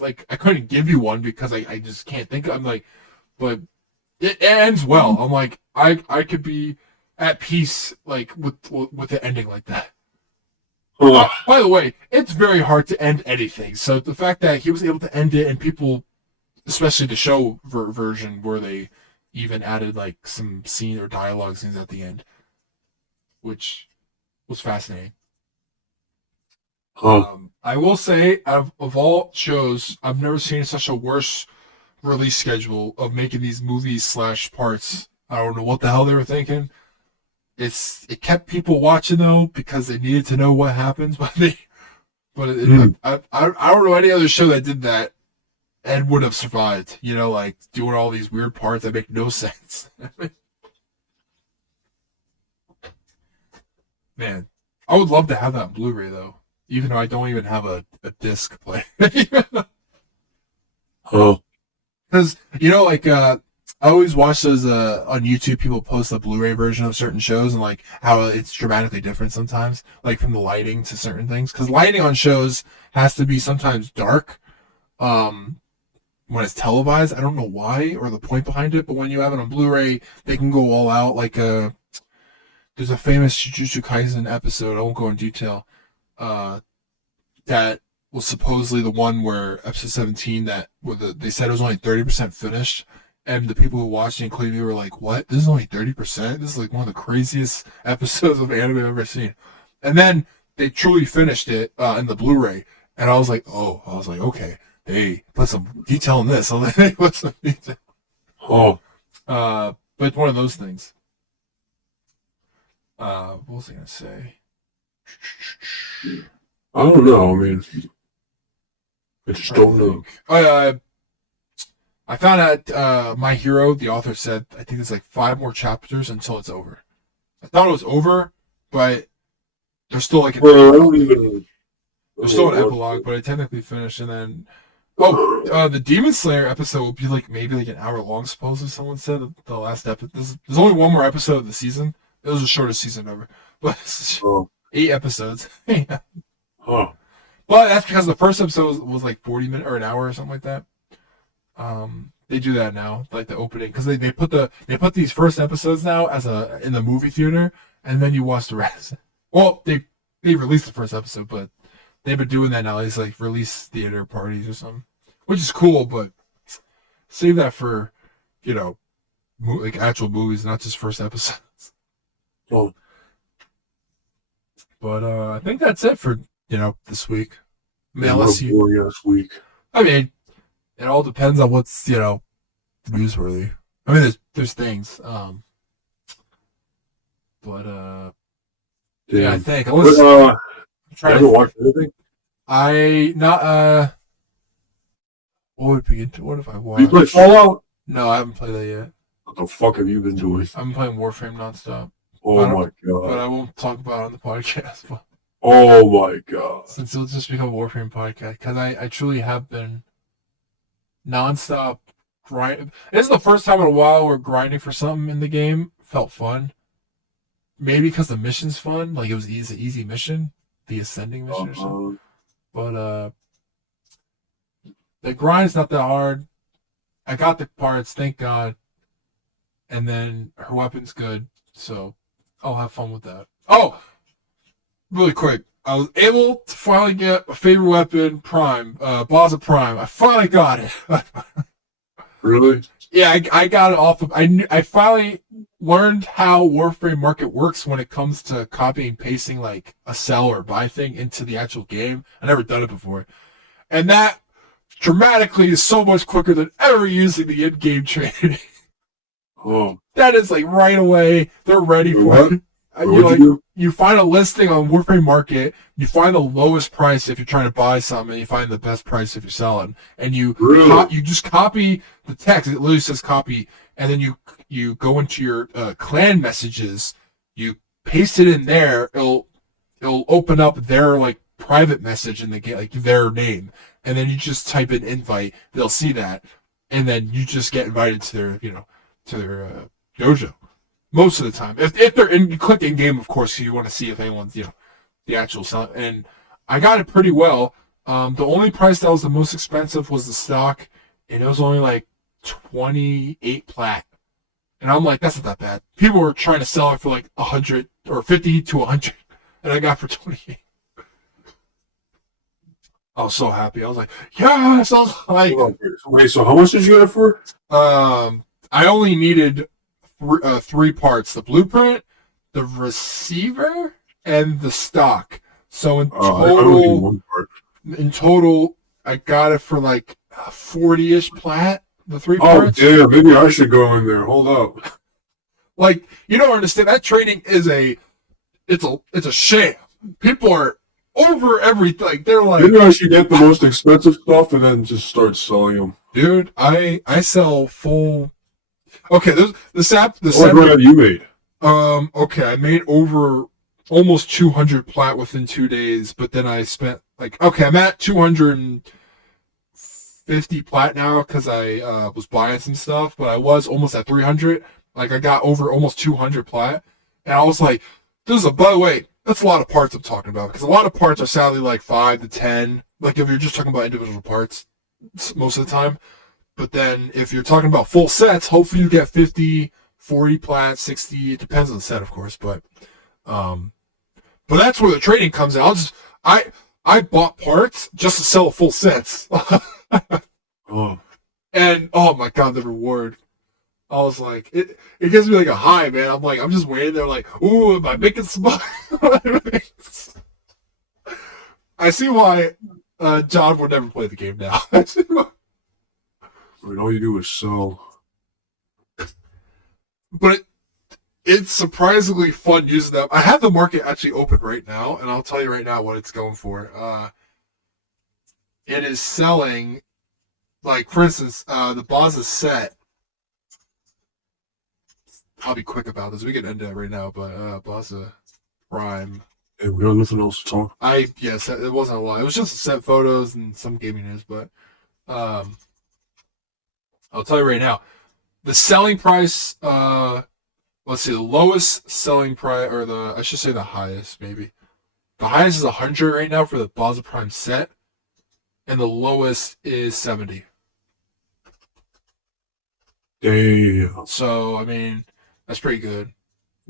like, I couldn't give you one because I just can't think of. I'm like, but it ends well. I'm like, I could be at peace like with the ending like that. By the way, it's very hard to end anything. So the fact that he was able to end it and people, especially the show version where they even added like some scene or dialogue scenes at the end, which was fascinating. I will say, of all shows, I've never seen such a worse release schedule of making these movies / parts. I don't know what the hell they were thinking. It kept people watching though because they needed to know what happens, but I don't know any other show that did that and would have survived. You know, like doing all these weird parts that make no sense. Man, I would love to have that on Blu-ray though. Even though I don't even have a disc player. Because, you know, like, I always watch those, on YouTube, people post the Blu-ray version of certain shows and, like, how it's dramatically different sometimes, like, from the lighting to certain things. Because lighting on shows has to be sometimes dark, when it's televised. I don't know why or the point behind it, but when you have it on Blu-ray, they can go all out. Like, there's a famous Jujutsu Kaisen episode, I won't go in detail, that was supposedly the one where episode 17 they said it was only 30% finished, and the people who watched it, including me, were like, what? This is only 30%? This is like one of the craziest episodes of anime I've ever seen. And then they truly finished it in the Blu-ray, and I was like, okay, hey, put some detail in this. They put some detail. But it's one of those things. What was I gonna say? I don't know. I mean, I just don't know. I found out My Hero, the author said, I think there's like 5 more chapters until it's over. I thought it was over, but there's still like there's still an epilogue, but it technically finished. And then, the Demon Slayer episode will be like maybe like an hour long, supposedly. Someone said the last episode. There's only one more episode of the season. It was the shortest season ever, but 8 episodes. But that's because the first episode was like 40 minutes or an hour or something like that. They do that now, like the opening, because they put these first episodes now as in the movie theater, and then you watch the rest. Well, they released the first episode, but they've been doing that now. It's like release theater parties or something, which is cool, but save that for, you know, like actual movies, not just first episodes. Oh, But I think that's it for this week. I mean, man, what unless a you, boring ass week. I mean, it all depends on what's newsworthy. I mean, there's things, but yeah, I Damn. think But, unless I'm you trying ever to, watch anything? I not what would be what have I You play watched? Fallout? No, I haven't played that yet. What the fuck have you been doing? I'm playing Warframe nonstop, Oh but, my but I god. won't talk about it on the podcast. But Oh my god. since it'll just become a Warframe podcast, because I truly have been nonstop grind. This is the first time in a while where grinding for something in the game felt fun. Maybe because the mission's fun, like it was easy mission, the ascending mission or something. But the grind's not that hard. I got the parts, thank God. And then her weapon's good, so I'll have fun with that. Oh, really quick. I was able to finally get a favorite weapon, Prime, Boss of Prime. I finally got it. Really? Yeah, I got it off of. I finally learned how Warframe Market works when it comes to copying and pasting like a sell or buy thing into the actual game. I never done it before, and that dramatically is so much quicker than ever using the in-game trading. Oh. That is like right away. They're ready for What? it. What'd you do? You find a listing on Warframe Market, you find the lowest price if you're trying to buy something, and you find the best price if you're selling. And you Really? you just copy the text. It literally says copy, and then you go into your clan messages, you paste it in there. It'll open up their like private message in the game, like their name, and then you just type in invite. They'll see that, and then you just get invited to their to their dojo. Most of the time, if they're in, you click in game, of course, you want to see if anyone's the actual sell. And I got it pretty well. The only price that was the most expensive was the stock, and it was only like 28 plat. And I'm like, that's not that bad. People were trying to sell it for like 100 or 50 to 100, and I got for 28. I was so happy. I was like, yes. I was like, Hold on. Wait, so how much did you get it for? I only needed three parts: the blueprint, the receiver, and the stock. So I only need one part. in total, I got it for like 40-ish plat. The three Oh parts. damn, maybe I should go in there. Hold up. Like, you don't understand. That trading is it's a sham. People are over everything. Like, they're like, Maybe I should get the most expensive stuff and then just start selling them. dude, I sell full. Okay, there's the sap. The What sap. grab you made? Okay, I made over almost 200 plat within 2 days, but then I spent like, okay, I'm at 250 plat now because I was buying some stuff, but I was almost at 300. Like, I got over almost 200 plat, and I was like, by the way, that's a lot of parts I'm talking about, because a lot of parts are sadly like 5 to 10. Like, if you're just talking about individual parts most of the time. But then if you're talking about full sets, hopefully you get 50, 40 plat, 60. It depends on the set, of course, but that's where the trading comes in. I bought parts just to sell full sets. Oh, And oh my god, the reward. I was like, it gives me like a high, man. I'm like, I'm just waiting there like, ooh, am I making some money? I see why John would never play the game now. I mean, all you do is sell. But it's surprisingly fun using them. I have the market actually open right now, and I'll tell you right now what it's going for. It is selling, like, for instance, the Baza set. I'll be quick about this. We can end it right now, but Baza Prime. Hey, we got nothing else to talk. Yes, it wasn't a lot. It was just set photos and some gaming news, but I'll tell you right now. The selling price, let's see, the lowest selling price, or I should say the highest, maybe. The highest is 100 right now for the Baza Prime set, and the lowest is 70. Damn. So I mean, that's pretty good.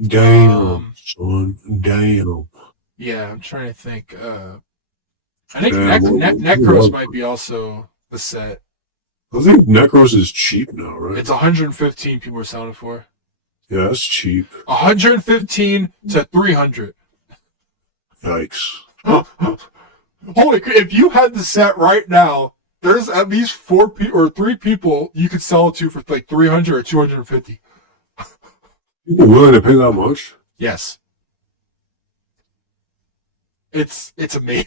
Damn, son. Damn. Yeah, I'm trying to think. I think Damn. Necros might be also the set. I think Necros is cheap now, right? It's 115 people are selling it for. Yeah, that's cheap. 115 to 300. Yikes. Holy crap, if you had the set right now, there's at least 3 people you could sell it to for like 300 or 250. People willing to pay that much? Yes. It's amazing.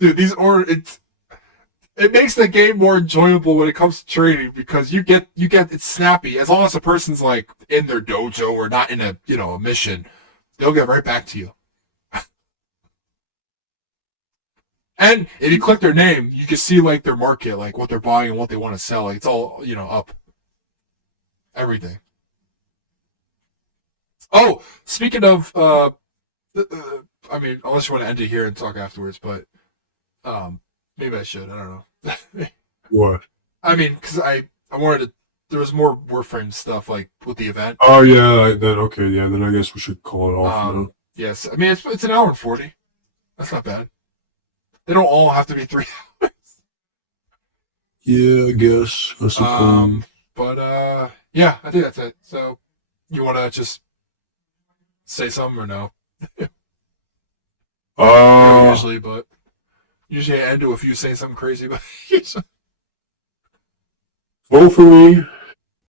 Dude, it makes the game more enjoyable when it comes to trading because you get it's snappy. As long as the person's like in their dojo or not in a mission, they'll get right back to you. And if you click their name, you can see like their market, like what they're buying and what they want to sell. Like it's all up. Everything. Oh, speaking of, I mean, unless you want to end it here and talk afterwards, but maybe I should. I don't know. What? I mean, because I wanted to. There was more Warframe stuff like with the event. Oh, yeah, then, okay, yeah, then I guess we should call it off now. Yes, I mean it's an hour and 40. That's not bad. They don't all have to be 3 hours. Yeah, I guess. I suppose. But yeah, I think that's it. So, you want to just say something or no? Usually, but usually I end with you saying something crazy. But vote for me.